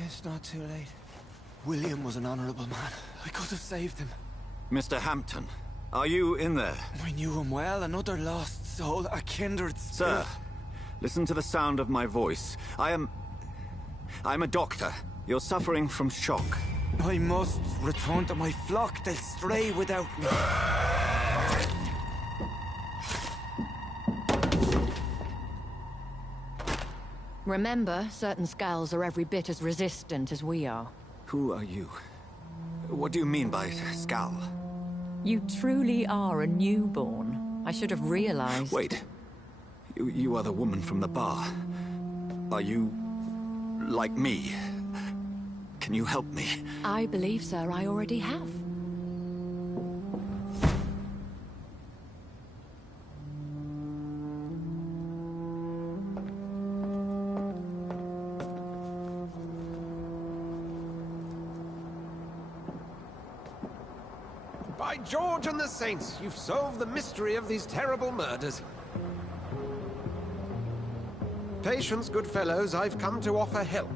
It's not too late. William was an honorable man. I could have saved him. Mr. Hampton, are you in there? I knew him well. Another lost soul, a kindred Sir, spirit. listen to the sound of my voice. I'm a doctor. You're suffering from shock. I must return to my flock. They'll stray without me. Remember, certain skulls are every bit as resistant as we are. Who are you? What do you mean by skull? You truly are a newborn. I should have realized. Wait. You are the woman from the bar. Are you... like me? Can you help me? I believe, sir, I already have. By George and the Saints, you've solved the mystery of these terrible murders. Patience, good fellows, I've come to offer help.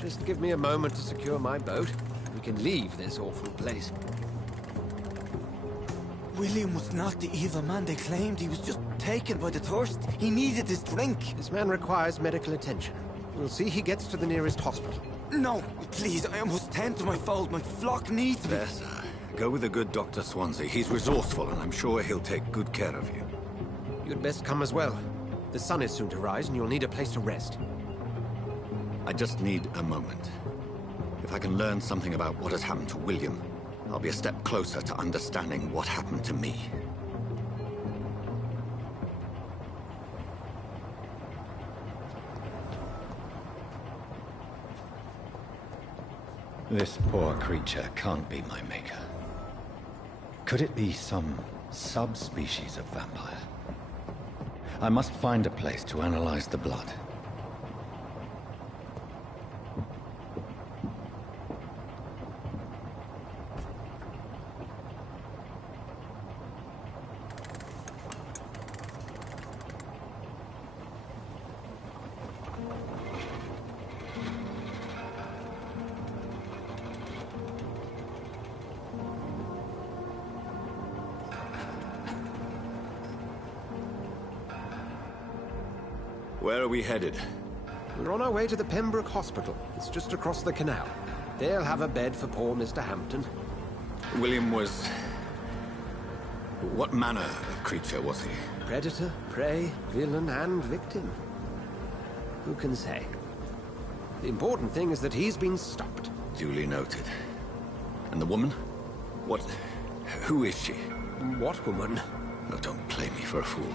Just give me a moment to secure my boat. We can leave this awful place. William was not the evil man they claimed. He was just taken by the thirst. He needed his drink. This man requires medical attention. We'll see he gets to the nearest hospital. No, please, I must tend to my fold. My flock needs me. There, sir. Go with the good Dr. Swansea. He's resourceful, and I'm sure he'll take good care of you. You'd best come as well. The sun is soon to rise, and you'll need a place to rest. I just need a moment. If I can learn something about what has happened to William, I'll be a step closer to understanding what happened to me. This poor creature can't be my maker. Could it be some subspecies of vampire? I must find a place to analyze the blood. Where are we headed? We're on our way to the Pembroke Hospital. It's just across the canal. They'll have a bed for poor Mr. Hampton. William was... what manner of creature was he? Predator, prey, villain, and victim. Who can say? The important thing is that he's been stopped. Duly noted. And the woman? What... who is she? What woman? Oh, don't play me for a fool.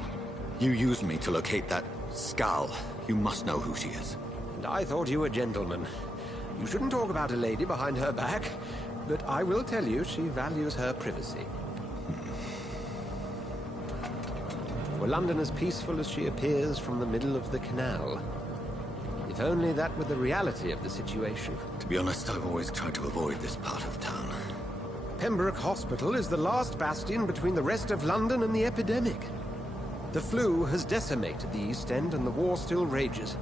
You used me to locate that skull. You must know who she is. And I thought you a gentleman. You shouldn't talk about a lady behind her back, but I will tell you she values her privacy. Were London as peaceful as she appears from the middle of the canal? If only that were the reality of the situation. To be honest, I've always tried to avoid this part of town. Pembroke Hospital is the last bastion between the rest of London and the epidemic. The flu has decimated the East End and the war still rages.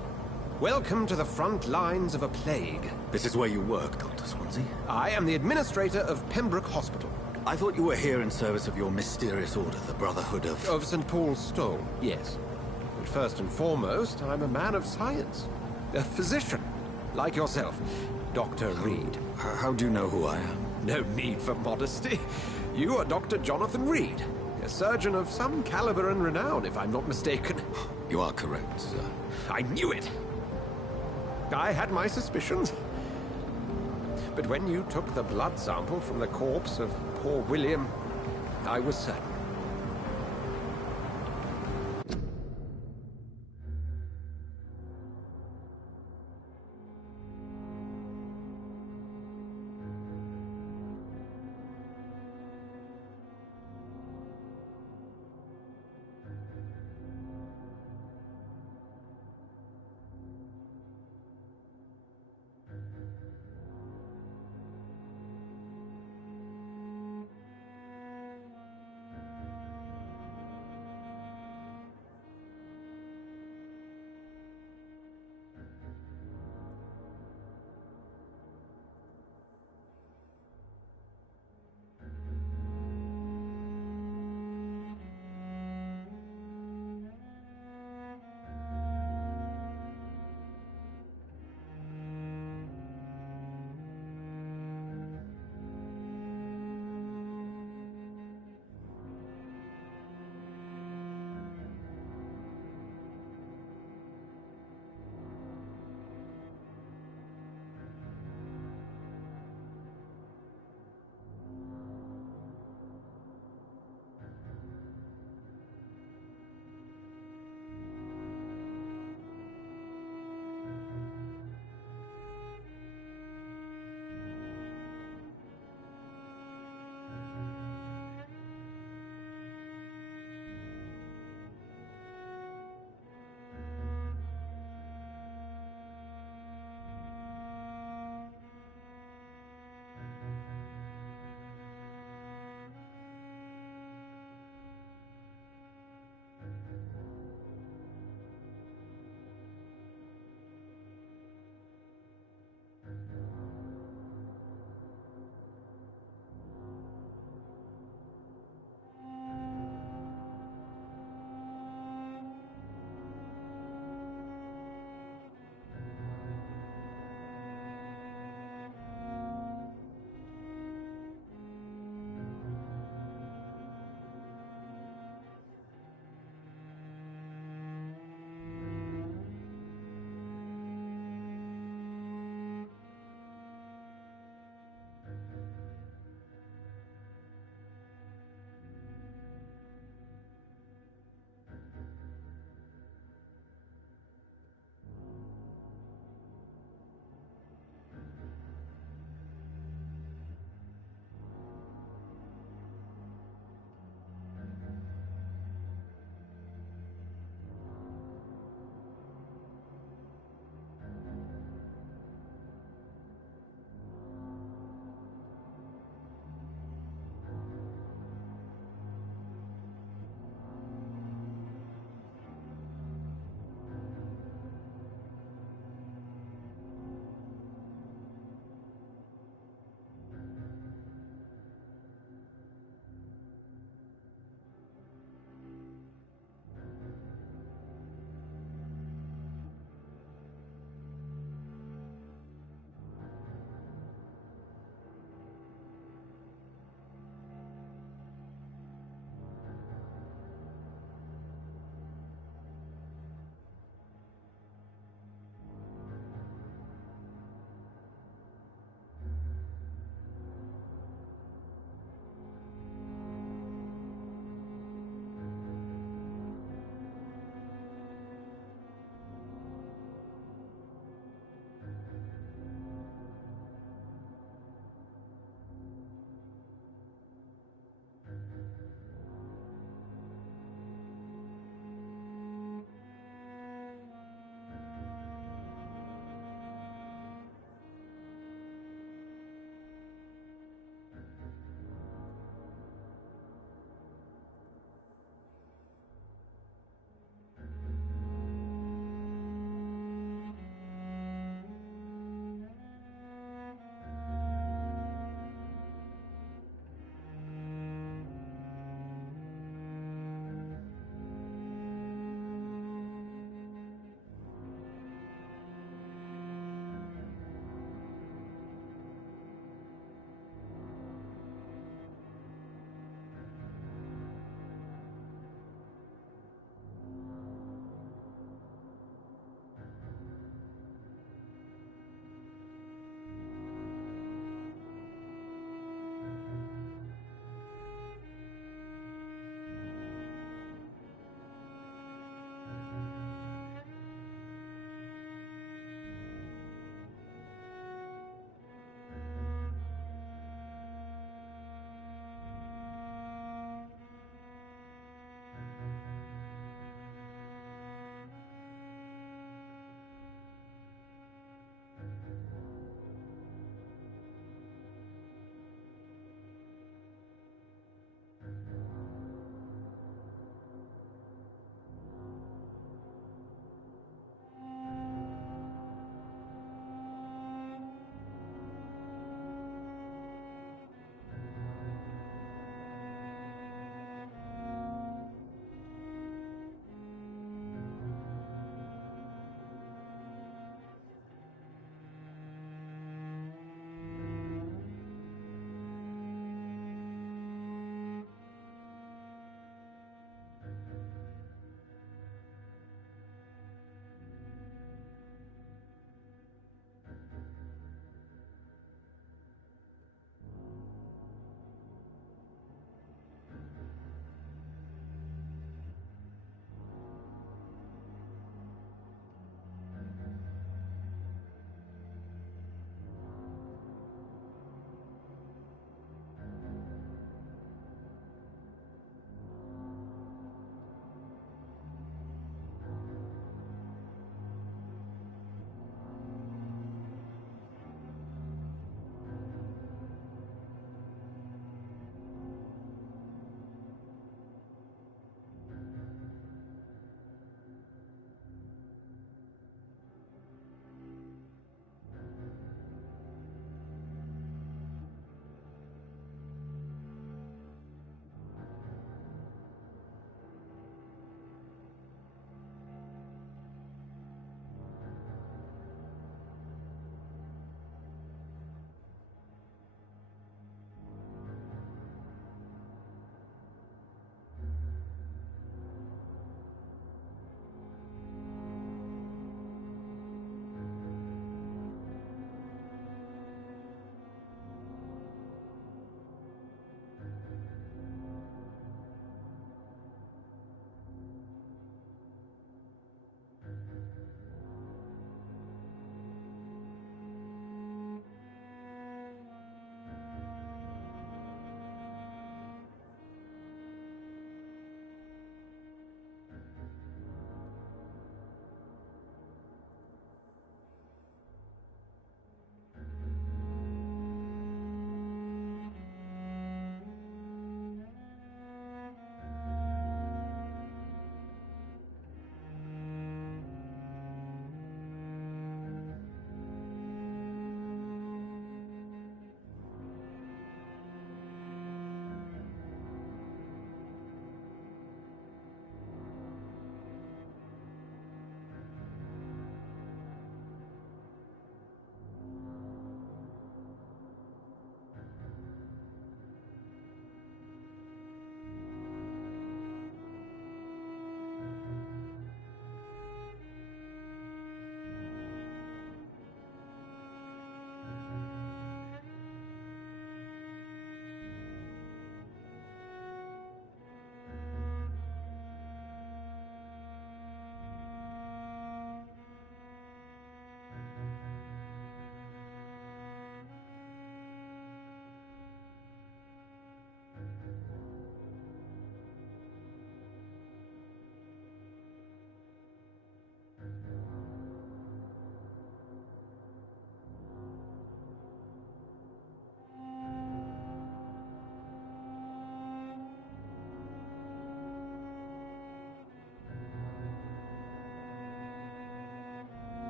Welcome to the front lines of a plague. This is where you work, Dr. Swansea? I am the administrator of Pembroke Hospital. I thought you were here in service of your mysterious order, the Brotherhood of... Of St. Paul's Stone, yes. But first and foremost, I'm a man of science. A physician, like yourself, Dr. Reed. How do you know who I am? No need for modesty. You are Dr. Jonathan Reed. A surgeon of some caliber and renown, if I'm not mistaken. You are correct, sir. I knew it! I had my suspicions. But when you took the blood sample from the corpse of poor William, I was certain.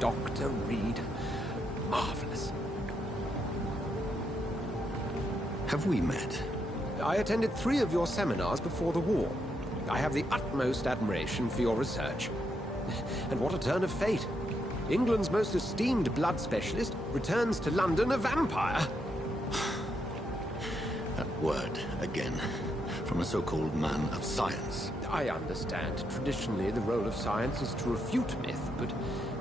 Dr. Reed. Marvelous. Have we met? I attended 3 of your seminars before the war. I have the utmost admiration for your research. And what a turn of fate. England's most esteemed blood specialist returns to London a vampire. That word, again, from a so-called man of science. I understand. Traditionally, the role of science is to refute myth, but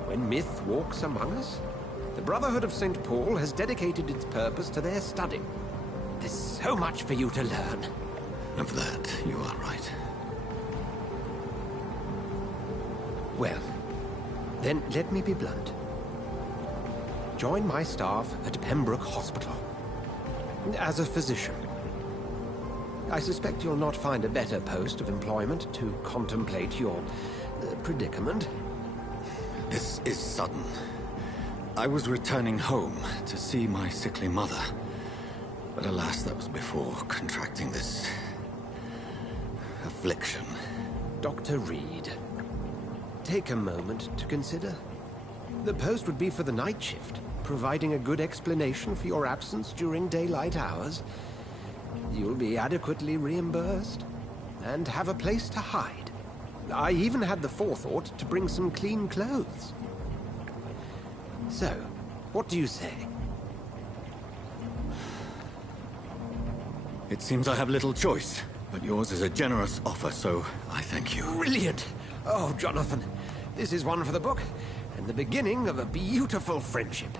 when myth walks among us, the Brotherhood of St. Paul has dedicated its purpose to their study. There's so much for you to learn. Of that, you are right. Well, then let me be blunt. Join my staff at Pembroke Hospital. As a physician. I suspect you'll not find a better post of employment to contemplate your predicament. This is sudden. I was returning home to see my sickly mother. But alas, that was before contracting this affliction. Dr. Reed, take a moment to consider. The post would be for the night shift, providing a good explanation for your absence during daylight hours. You'll be adequately reimbursed, and have a place to hide. I even had the forethought to bring some clean clothes. So, what do you say? It seems I have little choice, but yours is a generous offer, so I thank you. Brilliant! Oh, Jonathan, this is one for the book, and the beginning of a beautiful friendship.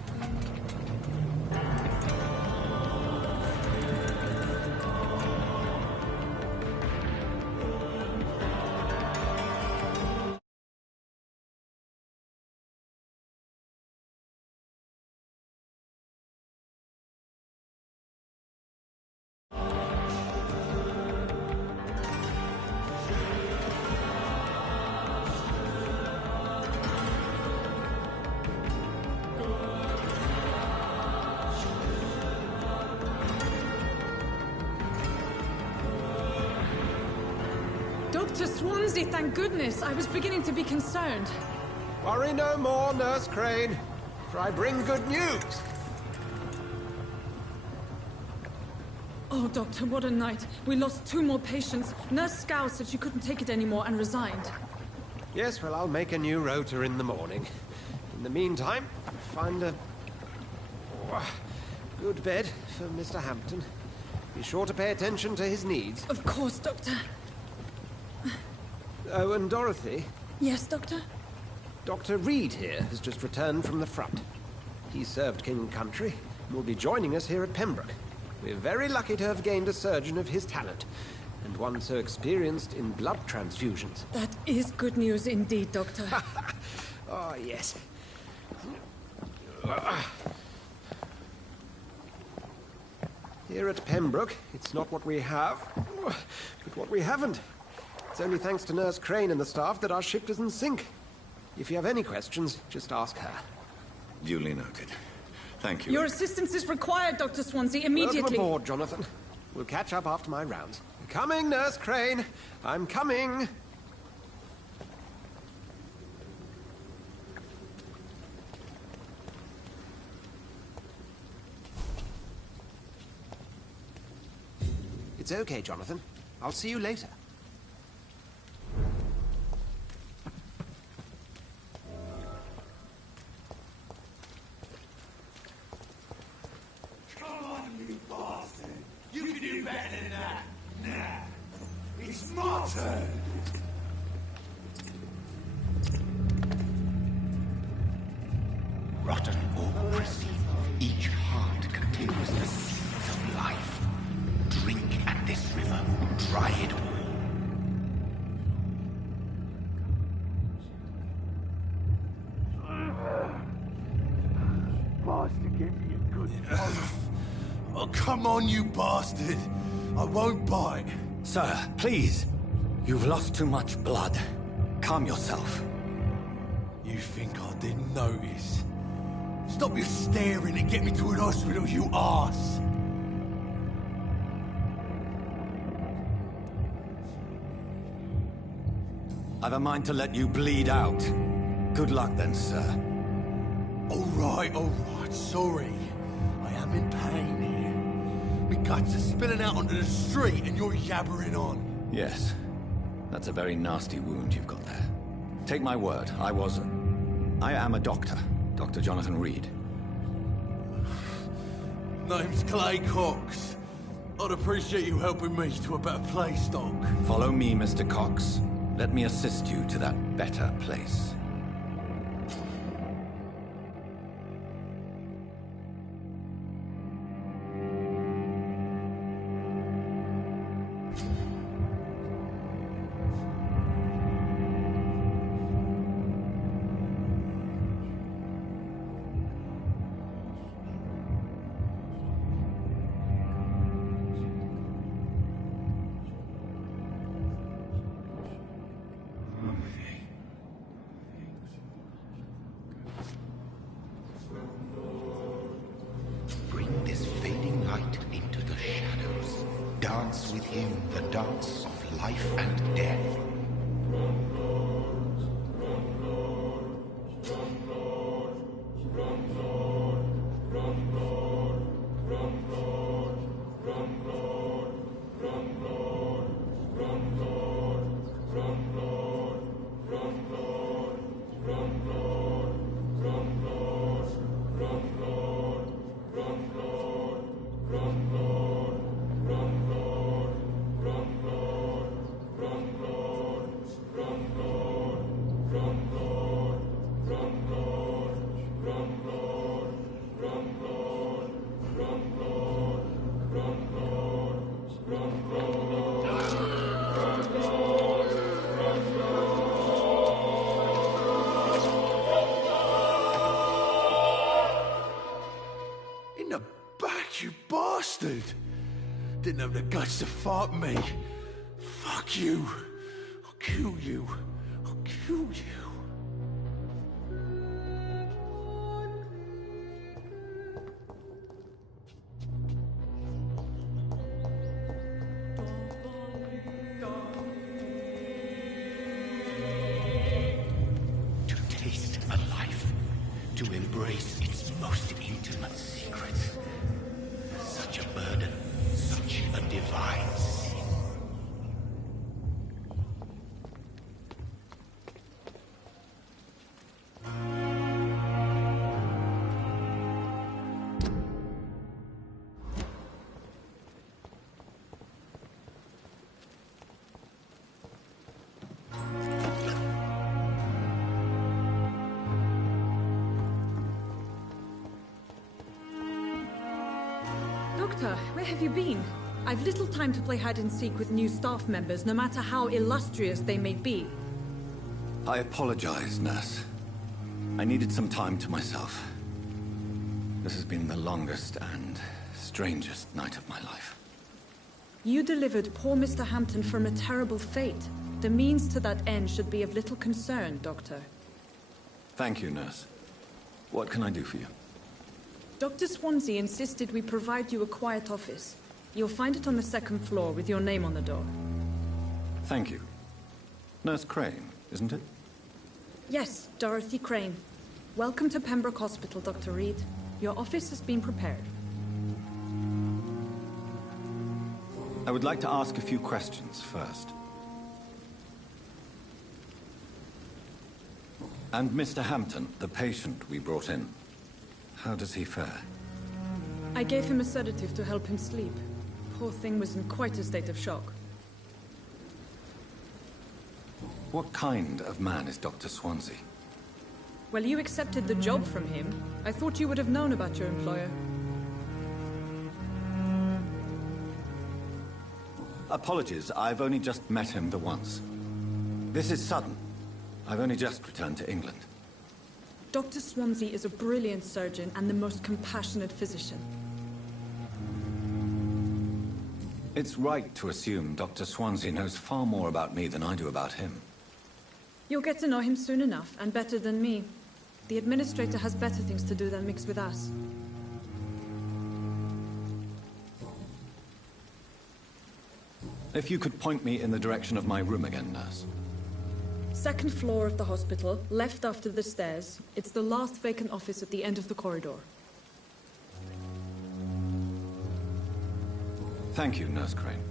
Dr. Swansea, thank goodness. I was beginning to be concerned. Worry no more, Nurse Crane, for I bring good news. Oh, Doctor, what a night. We lost 2 more patients. Nurse Scow said she couldn't take it anymore and resigned. Yes, well, I'll make a new rota in the morning. In the meantime, find a good bed for Mr. Hampton. Be sure to pay attention to his needs. Of course, Doctor. Oh, and Dorothy? Yes, Doctor? Dr. Reed here has just returned from the front. He served King and Country and will be joining us here at Pembroke. We're very lucky to have gained a surgeon of his talent, and one so experienced in blood transfusions. That is good news indeed, Doctor. Oh, yes. Here at Pembroke, it's not what we have, but what we haven't. It's only thanks to Nurse Crane and the staff that our ship doesn't sink. If you have any questions, just ask her. Duly noted. Thank you. Your assistance is required, Dr. Swansea, immediately. Welcome aboard, Jonathan. We'll catch up after my rounds. Coming, Nurse Crane. I'm coming. It's okay, Jonathan. I'll see you later. Come on, you bastard! You can do better than that! Nah! It's my turn! Rotten or pristine, each heart contains the seeds of life. Drink at this river, try it all. Bastard, give me a good Oh, come on, you bastard! I won't bite. Sir, please. You've lost too much blood. Calm yourself. You think I didn't notice? Stop your staring and get me to an hospital, you arse! I've a mind to let you bleed out. Good luck then, sir. All right, sorry. I am in pain here. My guts are spilling out onto the street and you're yabbering on. Yes. That's a very nasty wound you've got there. Take my word, I am a doctor. Dr. Jonathan Reed. Name's Clay Cox. I'd appreciate you helping me to a better place, Doc. Follow me, Mr. Cox. Let me assist you to that better place. Bring this fading light into the shadows. Dance with him the dance of life and death. In the back, you bastard! Didn't have the guts to fuck me. Fuck you. I'll kill you. I'll kill you. To taste a life, to embrace its most intimate secrets. Such a burden, such a divine sin. Doctor, where have you been? I've little time to play hide and seek with new staff members, no matter how illustrious they may be. I apologize, nurse. I needed some time to myself. This has been the longest and strangest night of my life. You delivered poor Mr. Hampton from a terrible fate. The means to that end should be of little concern, Doctor. Thank you, nurse. What can I do for you? Dr. Swansea insisted we provide you a quiet office. You'll find it on the second floor with your name on the door. Thank you. Nurse Crane, isn't it? Yes, Dorothy Crane. Welcome to Pembroke Hospital, Dr. Reed. Your office has been prepared. I would like to ask a few questions first. And Mr. Hampton, the patient we brought in, how does he fare? I gave him a sedative to help him sleep. Poor thing was in quite a state of shock. What kind of man is Dr. Swansea? Well, you accepted the job from him. I thought you would have known about your employer. Apologies, I've only just met him the once. This is sudden. I've only just returned to England. Dr. Swansea is a brilliant surgeon and the most compassionate physician. It's right to assume Dr. Swansea knows far more about me than I do about him. You'll get to know him soon enough, and better than me. The administrator has better things to do than mix with us. If you could point me in the direction of my room again, nurse. second floor of the hospital, left after the stairs. It's the last vacant office at the end of the corridor. Thank you, Nurse Crane.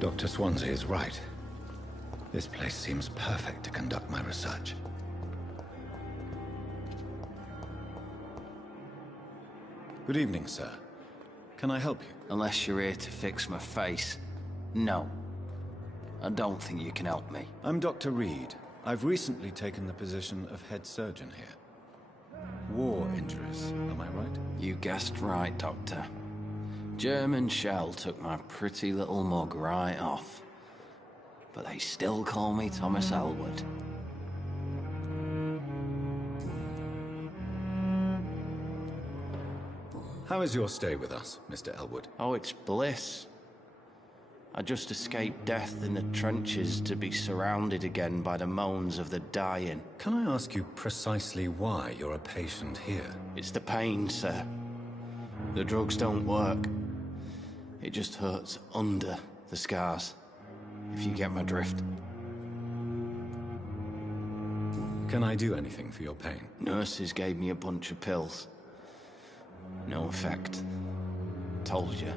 Dr. Swansea is right. This place seems perfect to conduct my research. Good evening, sir. Can I help you? Unless you're here to fix my face. No. I don't think you can help me. I'm Dr. Reed. I've recently taken the position of head surgeon here. War injuries, am I right? You guessed right, Doctor. German shell took my pretty little mug right off. But they still call me Thomas Elwood. How is your stay with us, Mr. Elwood? Oh, it's bliss. I just escaped death in the trenches to be surrounded again by the moans of the dying. Can I ask you precisely why you're a patient here? It's the pain, sir. The drugs don't work. It just hurts under the scars, if you get my drift. Can I do anything for your pain? Nurses gave me a bunch of pills. No effect. Told you.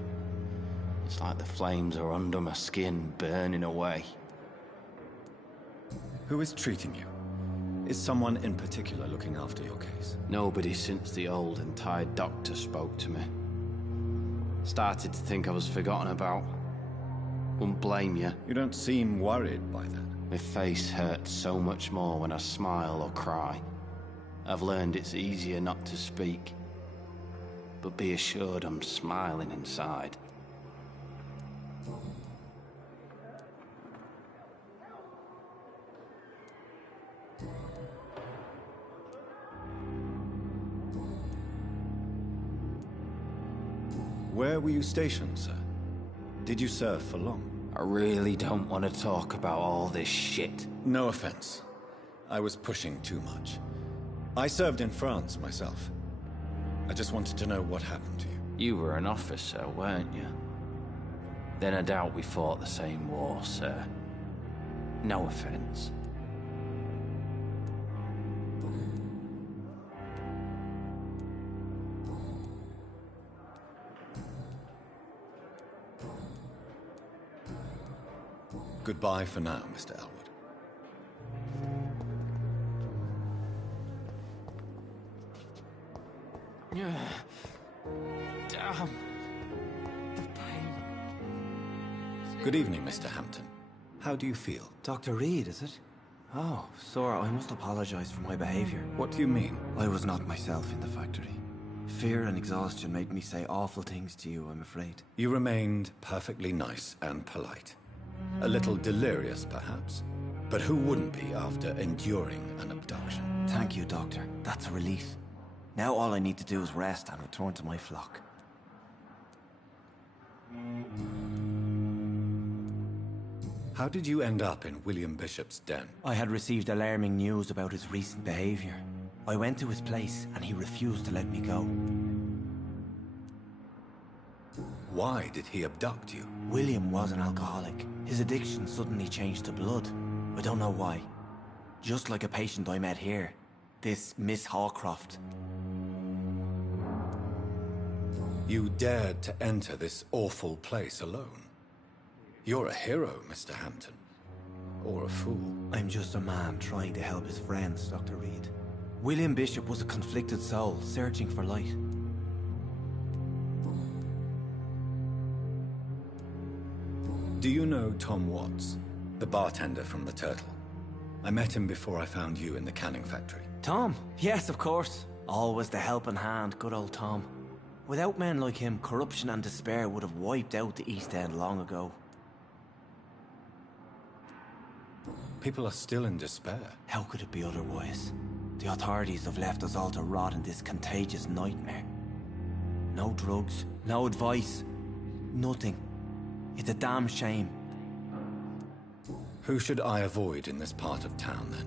It's like the flames are under my skin, burning away. Who is treating you? Is someone in particular looking after your case? Nobody since the old and tired doctor spoke to me. Started to think I was forgotten about. Wouldn't blame you. You don't seem worried by that. My face hurts so much more when I smile or cry. I've learned it's easier not to speak. But be assured I'm smiling inside. Where were you stationed, sir? Did you serve for long? I really don't want to talk about all this shit. No offense. I was pushing too much. I served in France myself. I just wanted to know what happened to you. You were an officer, weren't you? Then I doubt we fought the same war, sir. No offense. Goodbye for now, Mr. Elwood. Damn. The pain. Good evening, Mr. Hampton. How do you feel? Dr. Reed, is it? Oh, Sora, I must apologize for my behavior. What do you mean? I was not myself in the factory. Fear and exhaustion made me say awful things to you, I'm afraid. You remained perfectly nice and polite. A little delirious, perhaps. But who wouldn't be after enduring an abduction? Thank you, Doctor. That's a relief. Now all I need to do is rest and return to my flock. How did you end up in William Bishop's den? I had received alarming news about his recent behavior. I went to his place and he refused to let me go. Why did he abduct you? William was an alcoholic. His addiction suddenly changed to blood. I don't know why. Just like a patient I met here. This Miss Hawcroft. You dared to enter this awful place alone. You're a hero, Mr. Hampton. Or a fool. I'm just a man trying to help his friends, Dr. Reed. William Bishop was a conflicted soul, searching for light. Do you know Tom Watts, the bartender from the Turtle? I met him before I found you in the canning factory. Tom? Yes, of course. Always the helping hand, good old Tom. Without men like him, corruption and despair would have wiped out the East End long ago. People are still in despair. How could it be otherwise? The authorities have left us all to rot in this contagious nightmare. No drugs, no advice, nothing. It's a damn shame. Who should I avoid in this part of town, then?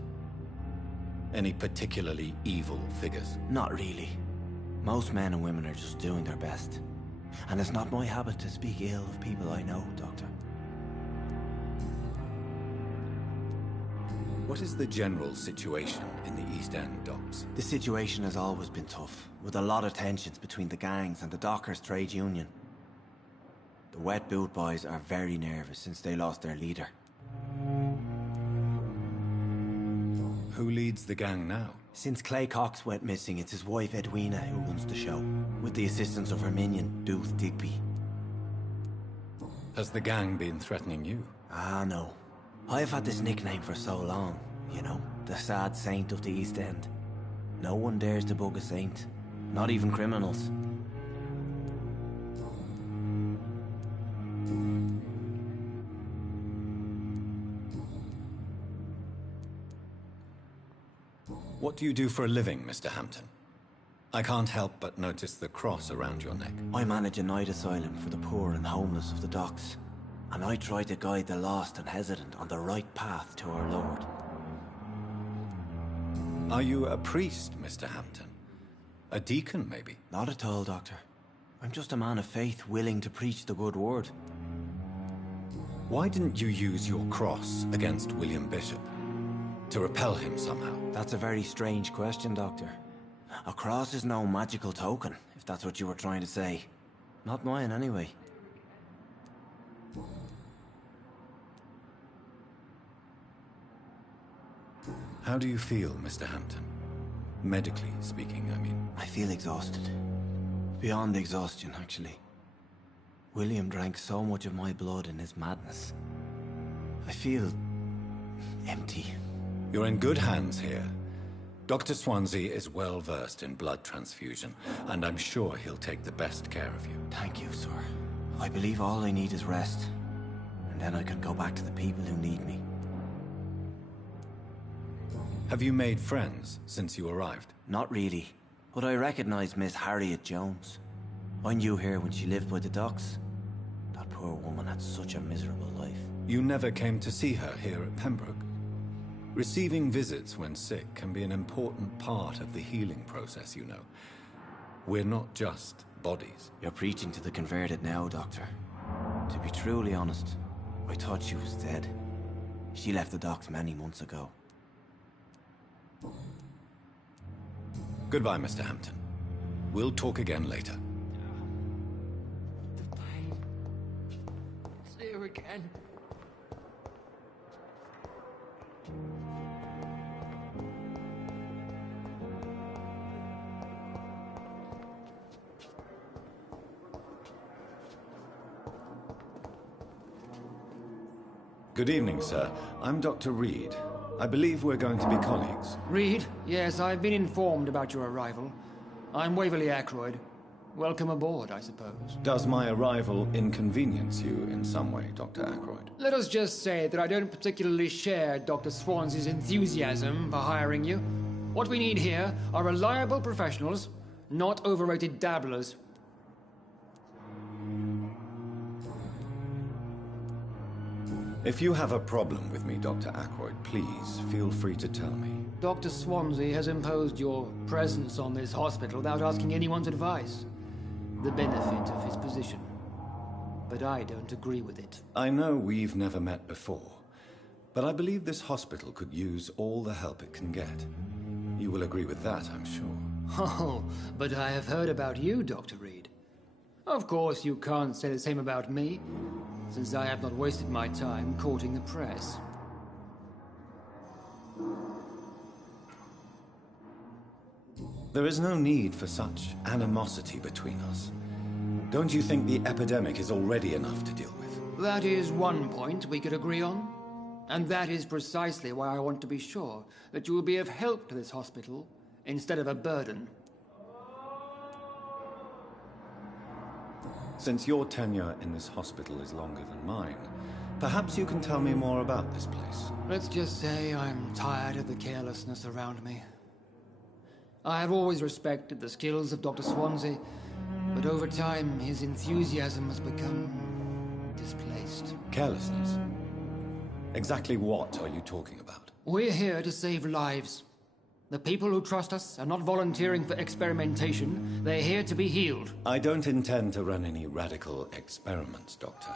Any particularly evil figures? Not really. Most men and women are just doing their best. And it's not my habit to speak ill of people I know, Doctor. What is the general situation in the East End docks? The situation has always been tough, with a lot of tensions between the gangs and the Dockers trade union. The Wet Boot Boys are very nervous since they lost their leader. Who leads the gang now? Since Clay Cox went missing, it's his wife Edwina who runs the show, with the assistance of her minion, Dooth Digby. Has the gang been threatening you? Ah, no. I've had this nickname for so long, you know, the sad saint of the East End. No one dares to bug a saint, not even criminals. What do you do for a living, Mr. Hampton? I can't help but notice the cross around your neck. I manage a night asylum for the poor and homeless of the docks. And I try to guide the lost and hesitant on the right path to our Lord. Are you a priest, Mr. Hampton? A deacon, maybe? Not at all, Doctor. I'm just a man of faith willing to preach the good word. Why didn't you use your cross against William Bishop? To repel him somehow? That's a very strange question, Doctor. A cross is no magical token, if that's what you were trying to say. Not mine, anyway. How do you feel, Mr. Hampton? Medically speaking, I mean. I feel exhausted. Beyond exhaustion, actually. William drank so much of my blood in his madness. I feel empty. You're in good hands here. Dr. Swansea is well versed in blood transfusion, and I'm sure he'll take the best care of you. Thank you, sir. I believe all I need is rest, and then I can go back to the people who need me. Have you made friends since you arrived? Not really, but I recognize Miss Harriet Jones. I knew her when she lived by the docks. That poor woman had such a miserable life. You never came to see her here at Pembroke? Receiving visits when sick can be an important part of the healing process, you know. We're not just bodies. You're preaching to the converted now, Doctor. To be truly honest, I thought she was dead. She left the docks many months ago. Goodbye, Mr. Hampton. We'll talk again later. The pain. It's here again. Good evening, sir. I'm Dr. Reed. I believe we're going to be colleagues. Reed? Yes, I've been informed about your arrival. I'm Waverly Ackroyd. Welcome aboard, I suppose. Does my arrival inconvenience you in some way, Dr. Ackroyd? Let us just say that I don't particularly share Dr. Swansea's enthusiasm for hiring you. What we need here are reliable professionals, not overrated dabblers. If you have a problem with me, Dr. Ackroyd, please feel free to tell me. Dr. Swansea has imposed your presence on this hospital without asking anyone's advice. The benefit of his position. But I don't agree with it. I know we've never met before, but I believe this hospital could use all the help it can get. You will agree with that, I'm sure. Oh, but I have heard about you, Dr. Reed. Of course, you can't say the same about me, since I have not wasted my time courting the press. There is no need for such animosity between us. Don't you think the epidemic is already enough to deal with? That is one point we could agree on. And that is precisely why I want to be sure that you will be of help to this hospital instead of a burden. Since your tenure in this hospital is longer than mine, Perhaps you can tell me more about this place. Let's just say I'm tired of the carelessness around me. I have always respected the skills of Dr. Swansea, but over time his enthusiasm has become displaced. Carelessness? Exactly what are you talking about? We're here to save lives. The people who trust us are not volunteering for experimentation. They're here to be healed. I don't intend to run any radical experiments, Doctor.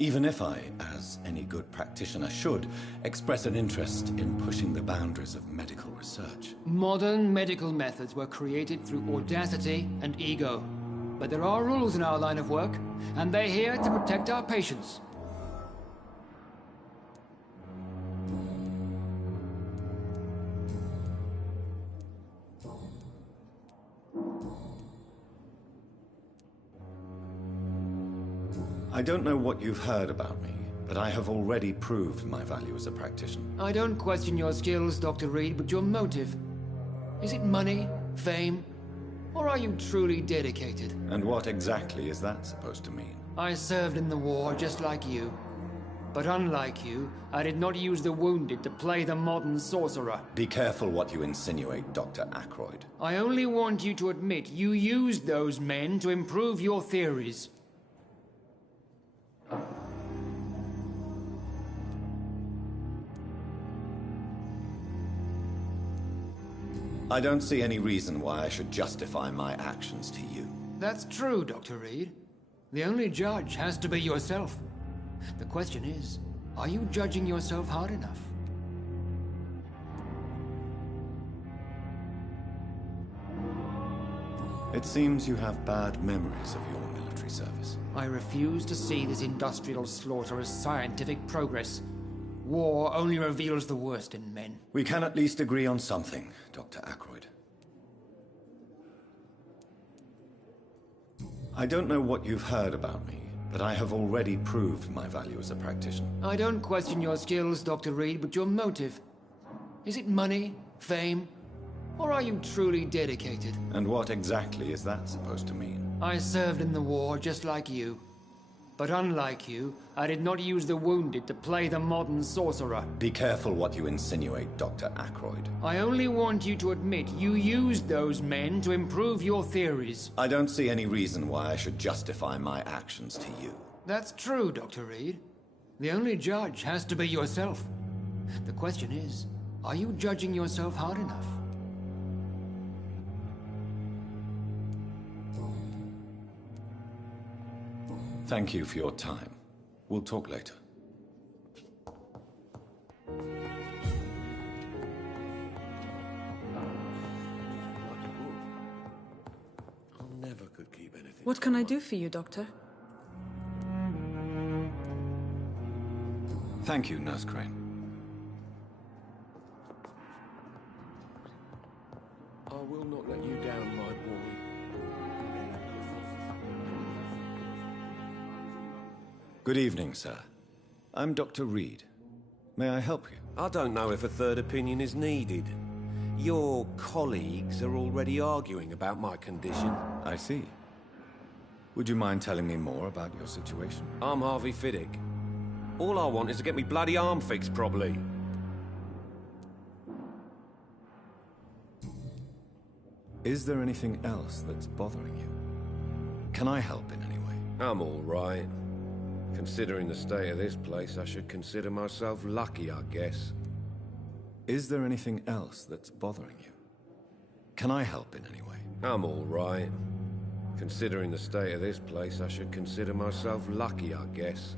Even if I, as any good practitioner should, express an interest in pushing the boundaries of medical research. Modern medical methods were created through audacity and ego. But there are rules in our line of work, and they're here to protect our patients. I don't know what you've heard about me, but I have already proved my value as a practitioner. I don't question your skills, Dr. Reed, but your motive. Is it money, fame, or are you truly dedicated? And what exactly is that supposed to mean? I served in the war just like you. But unlike you, I did not use the wounded to play the modern sorcerer. Be careful what you insinuate, Dr. Ackroyd. I only want you to admit you used those men to improve your theories. I don't see any reason why I should justify my actions to you. That's true, Dr. Reed. The only judge has to be yourself. The question is, are you judging yourself hard enough? It seems you have bad memories of your military service. I refuse to see this industrial slaughter as scientific progress. War only reveals the worst in men. We can at least agree on something, Dr. Ackroyd. I don't know what you've heard about me, but I have already proved my value as a practitioner. I don't question your skills, Dr. Reed, but your motive. Is it money, fame, or are you truly dedicated? And what exactly is that supposed to mean? I served in the war just like you. But unlike you, I did not use the wounded to play the modern sorcerer. Be careful what you insinuate, Dr. Ackroyd. I only want you to admit you used those men to improve your theories. I don't see any reason why I should justify my actions to you. That's true, Dr. Reed. The only judge has to be yourself. The question is, are you judging yourself hard enough? Thank you for your time. We'll talk later. What can I do for you, Doctor? Thank you, Nurse Crane. I will not let you down, my boy. Good evening, sir. I'm Dr. Reed. May I help you? I don't know if a third opinion is needed. Your colleagues are already arguing about my condition. I see. Would you mind telling me more about your situation? I'm Harvey Fiddick. All I want is to get me bloody arm fixed properly. Is there anything else that's bothering you? Can I help in any way? I'm all right. Considering the state of this place, I should consider myself lucky, I guess. Is there anything else that's bothering you? Can I help in any way? I'm all right. Considering the state of this place, I should consider myself lucky, I guess.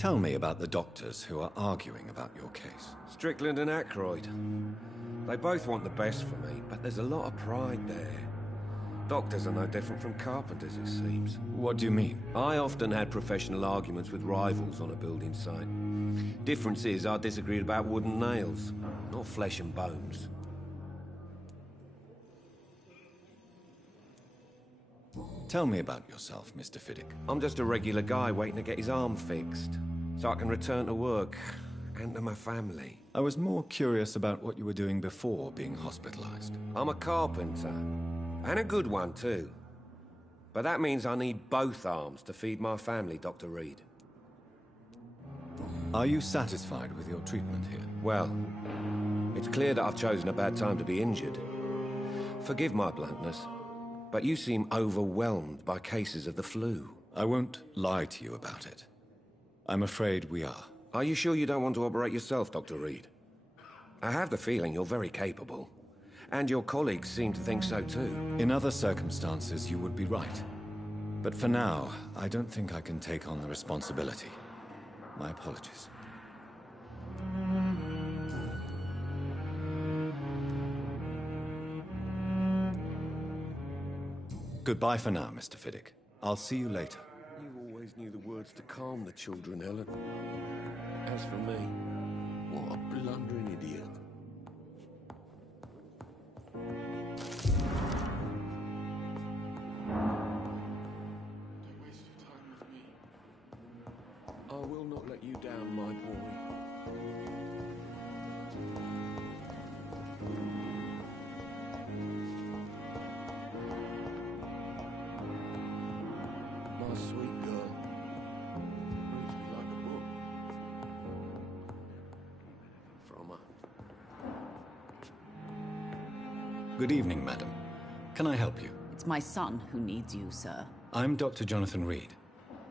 Tell me about the doctors who are arguing about your case. Strickland and Aykroyd. They both want the best for me, but there's a lot of pride there. Doctors are no different from carpenters, it seems. What do you mean? I often had professional arguments with rivals on a building site. Difference is, I disagreed about wooden nails, not flesh and bones. Tell me about yourself, Mr. Fiddick. I'm just a regular guy waiting to get his arm fixed, so I can return to work and to my family. I was more curious about what you were doing before being hospitalized. I'm a carpenter, and a good one too. But that means I need both arms to feed my family, Dr. Reed. Are you satisfied with your treatment here? Well, it's clear that I've chosen a bad time to be injured. Forgive my bluntness, but you seem overwhelmed by cases of the flu. I won't lie to you about it. I'm afraid we are. Are you sure you don't want to operate yourself, Dr. Reed? I have the feeling you're very capable. And your colleagues seem to think so too. In other circumstances, you would be right. But for now, I don't think I can take on the responsibility. My apologies. Goodbye for now, Mr. Fiddick. I'll see you later. You always knew the words to calm the children, Ellen. As for me, what a blundering idiot. I will not let you down, my boy. My sweet girl. Reads me like a book. From her. Good evening, madam. Can I help you? It's my son who needs you, sir. I'm Dr. Jonathan Reed.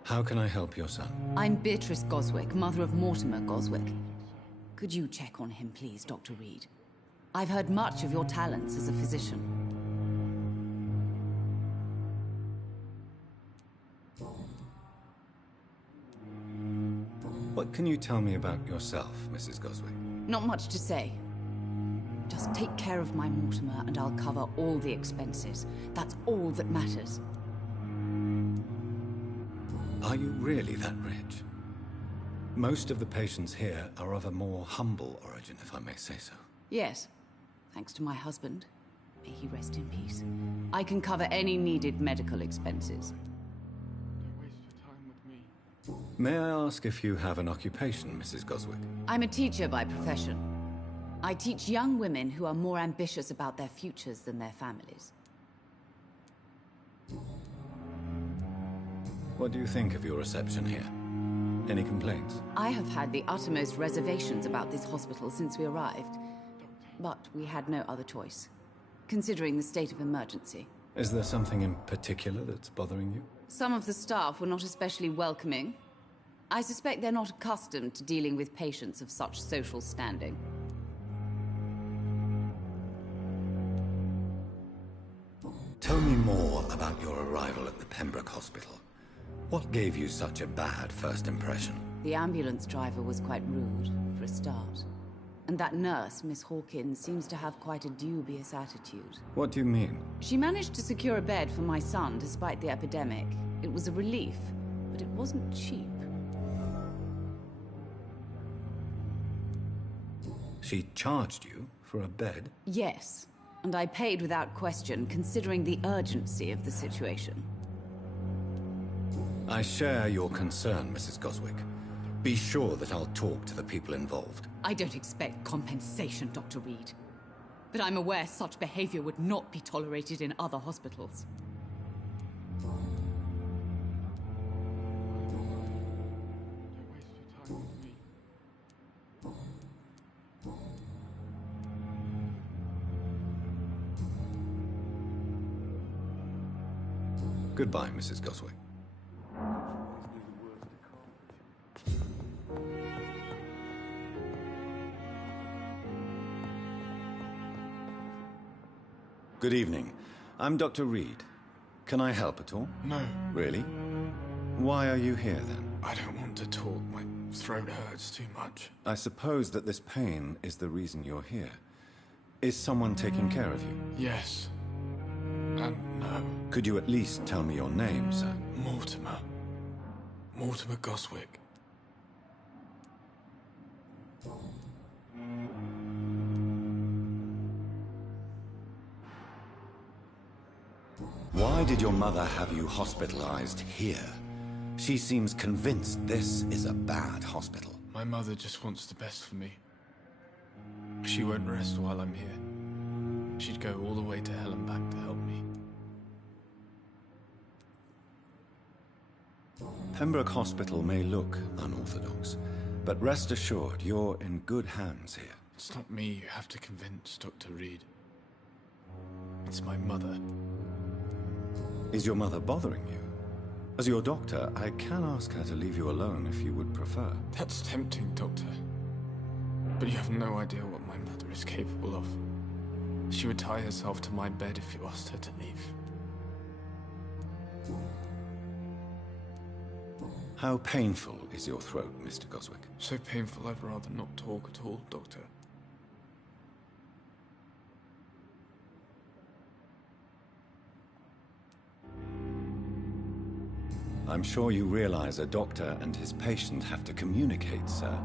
How can I help your son? I'm Beatrice Goswick, mother of Mortimer Goswick. Could you check on him, please, Dr. Reed? I've heard much of your talents as a physician. What can you tell me about yourself, Mrs. Goswick? Not much to say. Just take care of my Mortimer and I'll cover all the expenses. That's all that matters. Are you really that rich? Most of the patients here are of a more humble origin, if I may say so. Yes, thanks to my husband. May he rest in peace. I can cover any needed medical expenses. May I ask if you have an occupation, Mrs. Goswick? I'm a teacher by profession. I teach young women who are more ambitious about their futures than their families. What do you think of your reception here? Any complaints? I have had the uttermost reservations about this hospital since we arrived. But we had no other choice, considering the state of emergency. Is there something in particular that's bothering you? Some of the staff were not especially welcoming. I suspect they're not accustomed to dealing with patients of such social standing. Tell me more about your arrival at the Pembroke Hospital. What gave you such a bad first impression? The ambulance driver was quite rude, for a start. And that nurse, Miss Hawkins, seems to have quite a dubious attitude. What do you mean? She managed to secure a bed for my son despite the epidemic. It was a relief, but it wasn't cheap. She charged you for a bed? Yes, and I paid without question, considering the urgency of the situation. I share your concern, Mrs. Goswick. Be sure that I'll talk to the people involved. I don't expect compensation, Dr. Reed. But I'm aware such behavior would not be tolerated in other hospitals. Goodbye, Mrs. Goswick. Good evening. I'm Dr. Reed. Can I help at all? No. Really? Why are you here, then? I don't want to talk. Throat hurts too much. I suppose that this pain is the reason you're here. Is someone taking care of you? Yes. And no. Could you at least tell me your name, sir? Mortimer. Mortimer Goswick. Why did your mother have you hospitalized here? She seems convinced this is a bad hospital. My mother just wants the best for me. She won't rest while I'm here. She'd go all the way to hell and back to help me. Pembroke Hospital may look unorthodox, but rest assured you're in good hands here. It's not me you have to convince, Dr. Reed. It's my mother. Is your mother bothering you? As your doctor, I can ask her to leave you alone if you would prefer. That's tempting, Doctor. But you have no idea what my mother is capable of. She would tie herself to my bed if you asked her to leave. How painful is your throat, Mr. Goswick? So painful I'd rather not talk at all, Doctor. I'm sure you realize a doctor and his patient have to communicate, sir.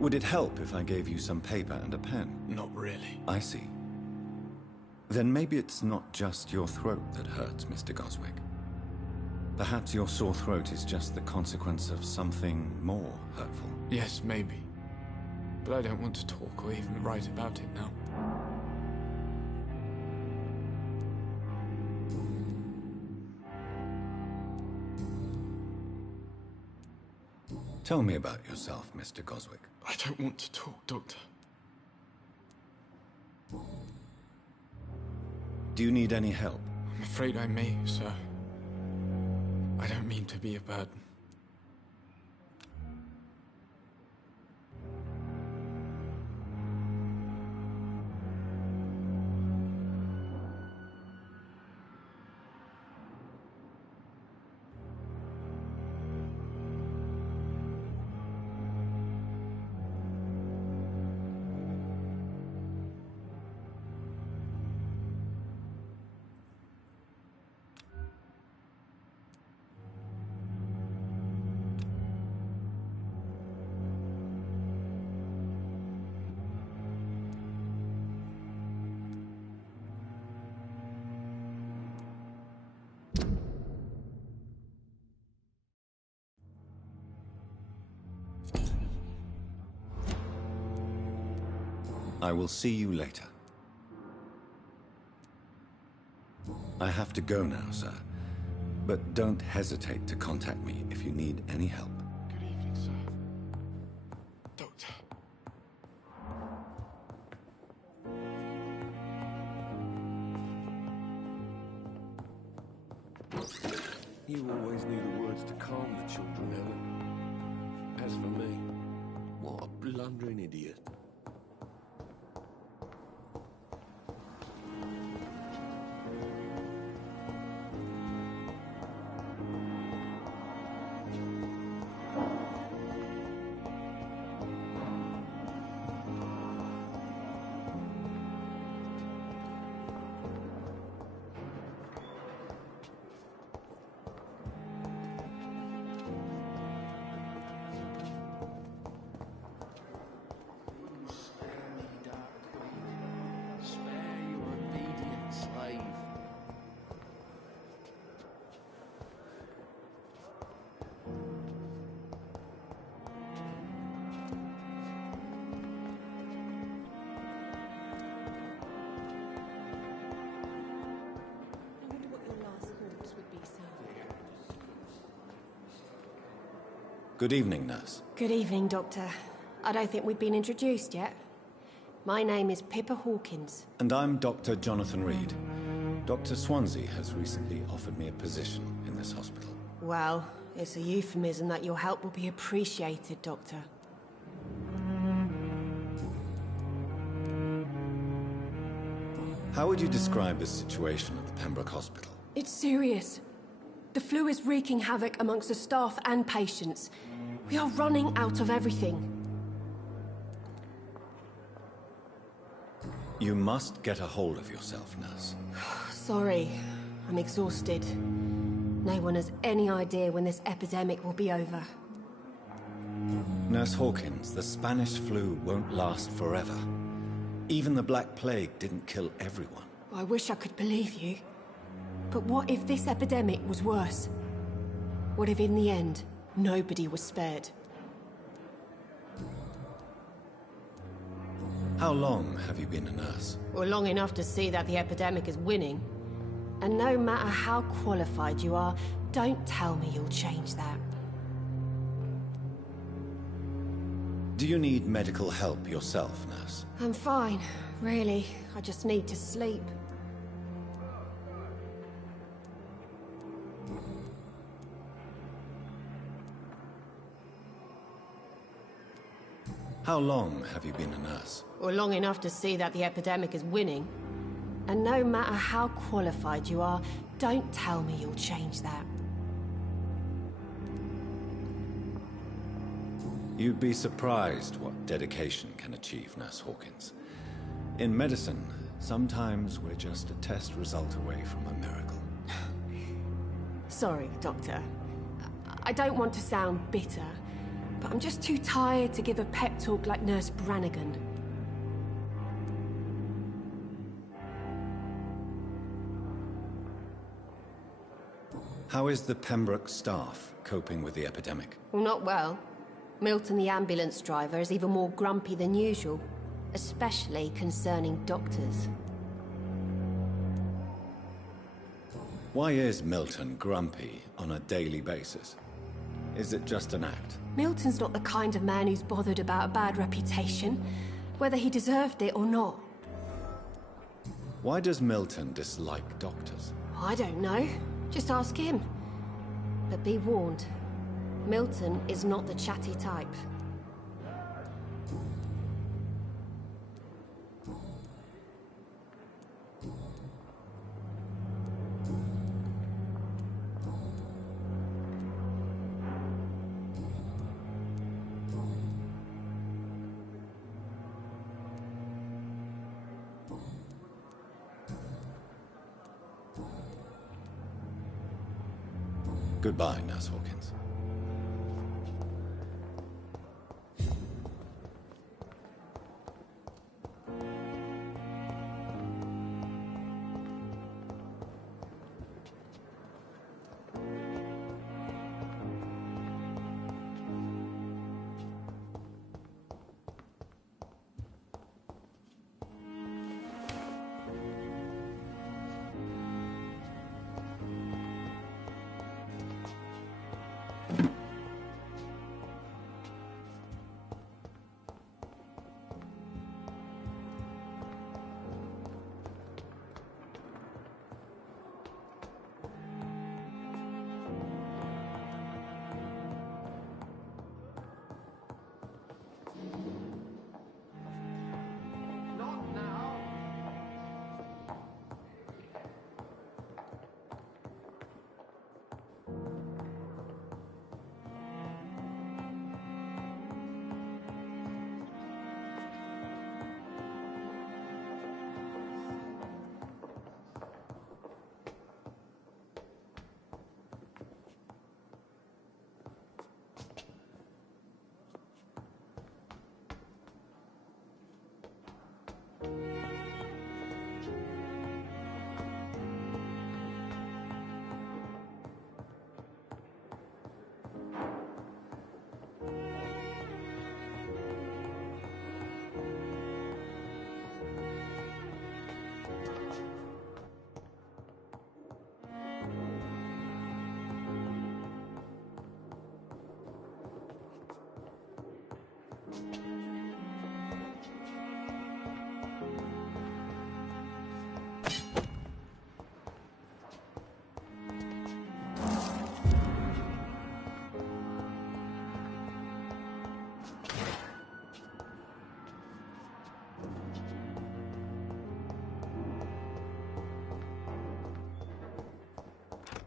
Would it help if I gave you some paper and a pen? Not really. I see. Then maybe it's not just your throat that hurts, Mr. Goswick. Perhaps your sore throat is just the consequence of something more hurtful. Yes, maybe. But I don't want to talk or even write about it now. Tell me about yourself, Mr. Goswick. I don't want to talk, Doctor. Do you need any help? I'm afraid I may, sir. I don't mean to be a burden. I will see you later. I have to go now, sir. But don't hesitate to contact me if you need any help. Good evening, sir. Doctor. You always knew the words to calm the children, Ellen. As for me, what a blundering idiot. Good evening, nurse. Good evening, Doctor. I don't think we've been introduced yet. My name is Pippa Hawkins. And I'm Dr. Jonathan Reed. Dr. Swansea has recently offered me a position in this hospital. Well, it's a euphemism that your help will be appreciated, Doctor. How would you describe the situation at the Pembroke Hospital? It's serious. The flu is wreaking havoc amongst the staff and patients. We are running out of everything. You must get a hold of yourself, nurse. Sorry, I'm exhausted. No one has any idea when this epidemic will be over. Nurse Hawkins, the Spanish flu won't last forever. Even the Black Plague didn't kill everyone. I wish I could believe you. But what if this epidemic was worse? What if in the end, nobody was spared? How long have you been a nurse? Well, long enough to see that the epidemic is winning. And no matter how qualified you are, don't tell me you'll change that. Do you need medical help yourself, nurse? I'm fine, really. I just need to sleep. How long have you been a nurse? Well, long enough to see that the epidemic is winning. And no matter how qualified you are, don't tell me you'll change that. You'd be surprised what dedication can achieve, Nurse Hawkins. In medicine, sometimes we're just a test result away from a miracle. Sorry, Doctor. I don't want to sound bitter, but I'm just too tired to give a pep talk like Nurse Brannigan. How is the Pembroke staff coping with the epidemic? Well, not well. Milton, the ambulance driver, is even more grumpy than usual, especially concerning doctors. Why is Milton grumpy on a daily basis? Is it just an act? Milton's not the kind of man who's bothered about a bad reputation, whether he deserved it or not. Why does Milton dislike doctors? I don't know. Just ask him. But be warned, Milton is not the chatty type. Goodbye, Nurse Hawkins.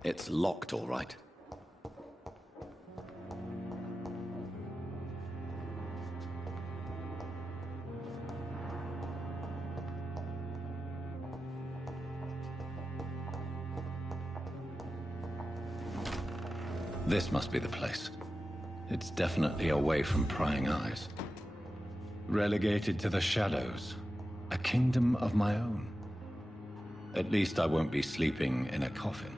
It's locked, all right. This must be the place. It's definitely away from prying eyes. Relegated to the shadows. A kingdom of my own. At least I won't be sleeping in a coffin.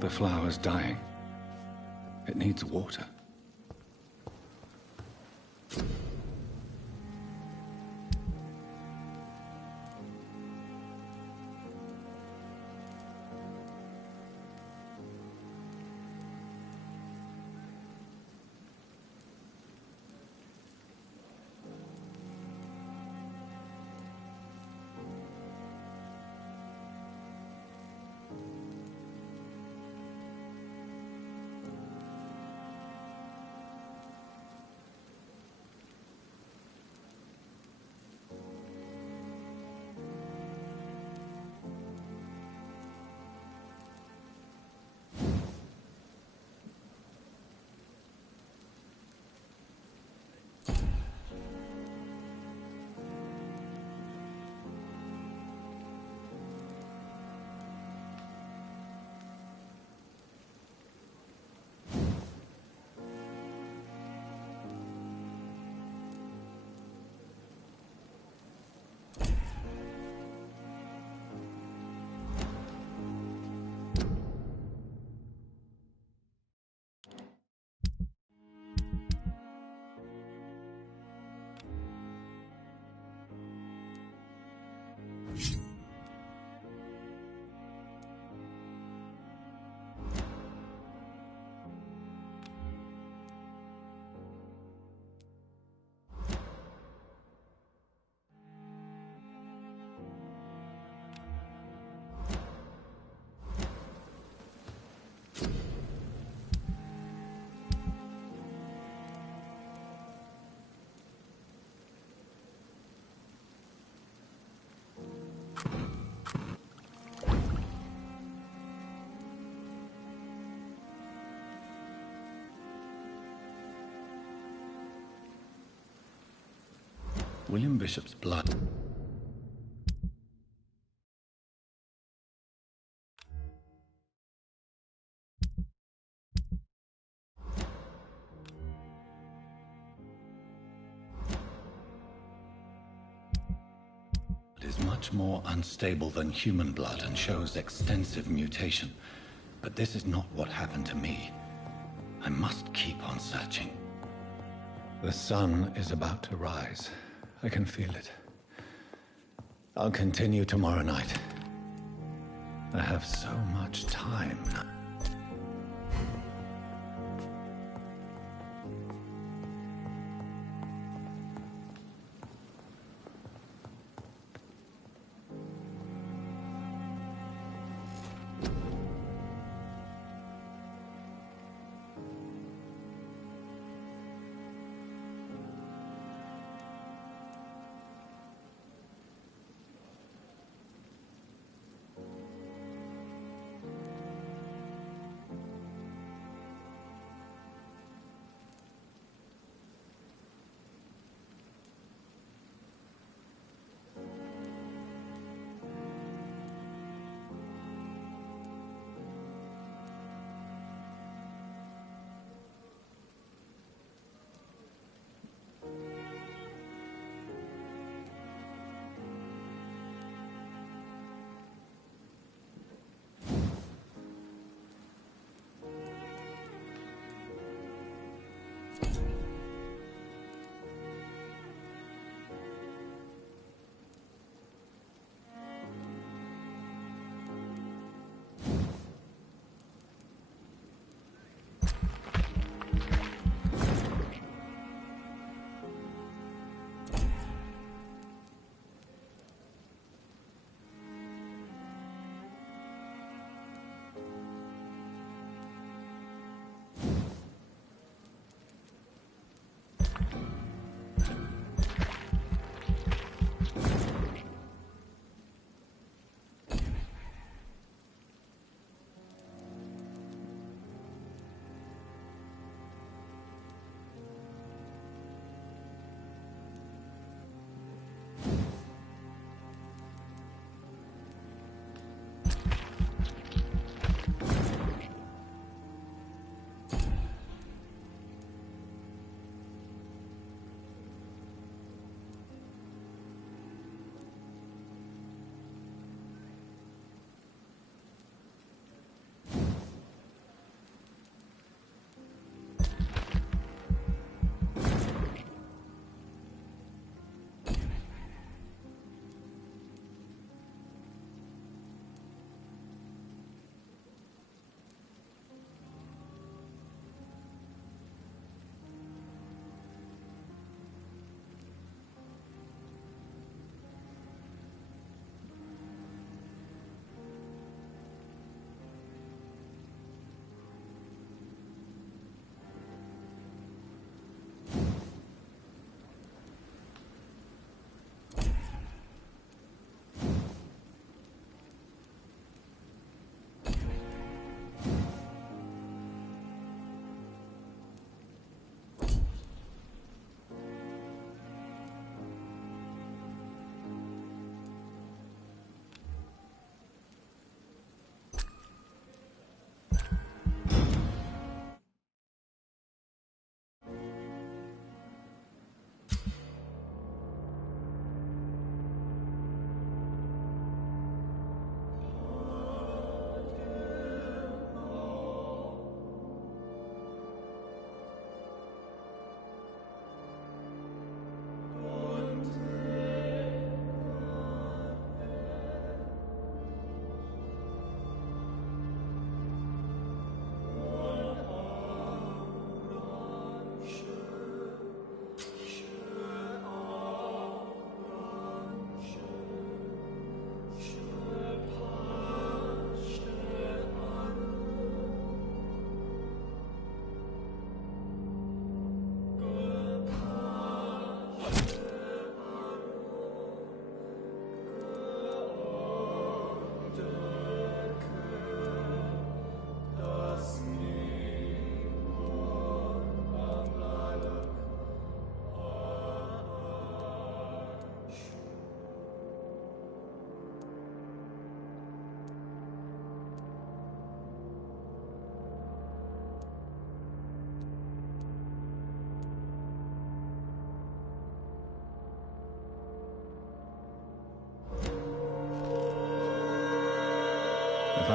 The flower's dying. It needs water. William Bishop's blood. It is much more unstable than human blood and shows extensive mutation. But this is not what happened to me. I must keep on searching. The sun is about to rise. I can feel it. I'll continue tomorrow night. I have so much time now.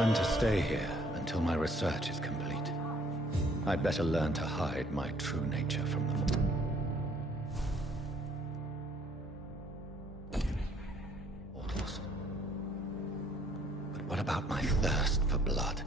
I'm to stay here until my research is complete. I'd better learn to hide my true nature from them. But what about my thirst for blood?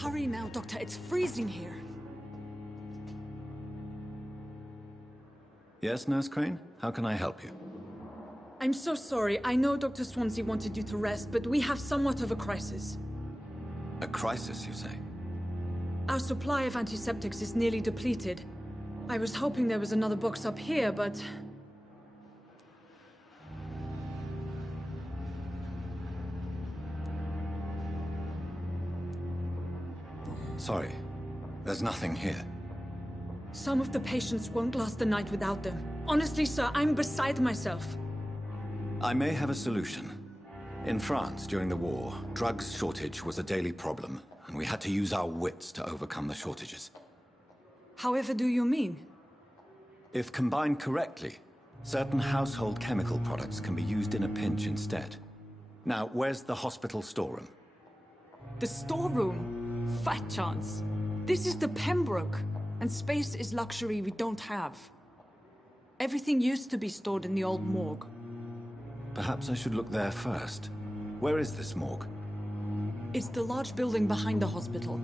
Hurry now, Doctor. It's freezing here. Yes, Nurse Crane? How can I help you? I'm so sorry. I know Dr. Swansea wanted you to rest, but we have somewhat of a crisis. A crisis, you say? Our supply of antiseptics is nearly depleted. I was hoping there was another box up here, but... Sorry, there's nothing here. Some of the patients won't last the night without them. Honestly, sir, I'm beside myself. I may have a solution. In France, during the war, drugs shortage was a daily problem, and we had to use our wits to overcome the shortages. However do you mean? If combined correctly, certain household chemical products can be used in a pinch instead. Now, where's the hospital storeroom? The storeroom? Fat chance. This is the Pembroke, and space is luxury we don't have. Everything used to be stored in the old morgue. Perhaps I should look there first. Where is this morgue? It's the large building behind the hospital.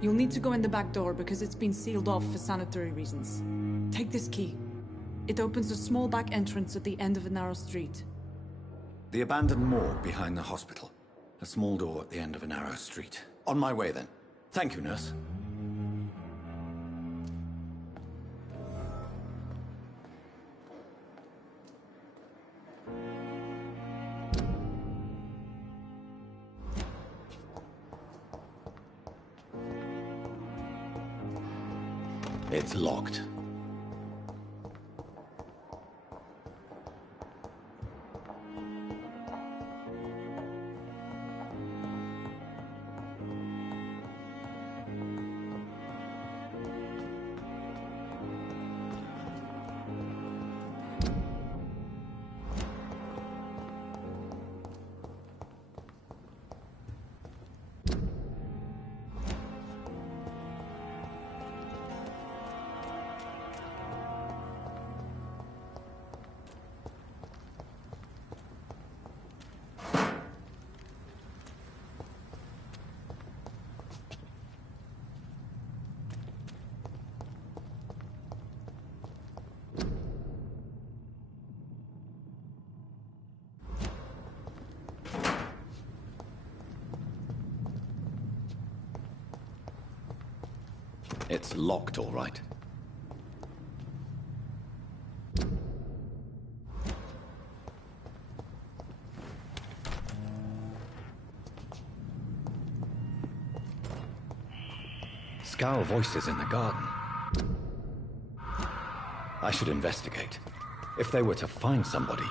You'll need to go in the back door because it's been sealed off for sanitary reasons. Take this key. It opens a small back entrance at the end of a narrow street. The abandoned morgue behind the hospital. A small door at the end of a narrow street. On my way then. Thank you, nurse. It's locked. It's locked, all right. Scowl voices in the garden. I should investigate. If they were to find somebody,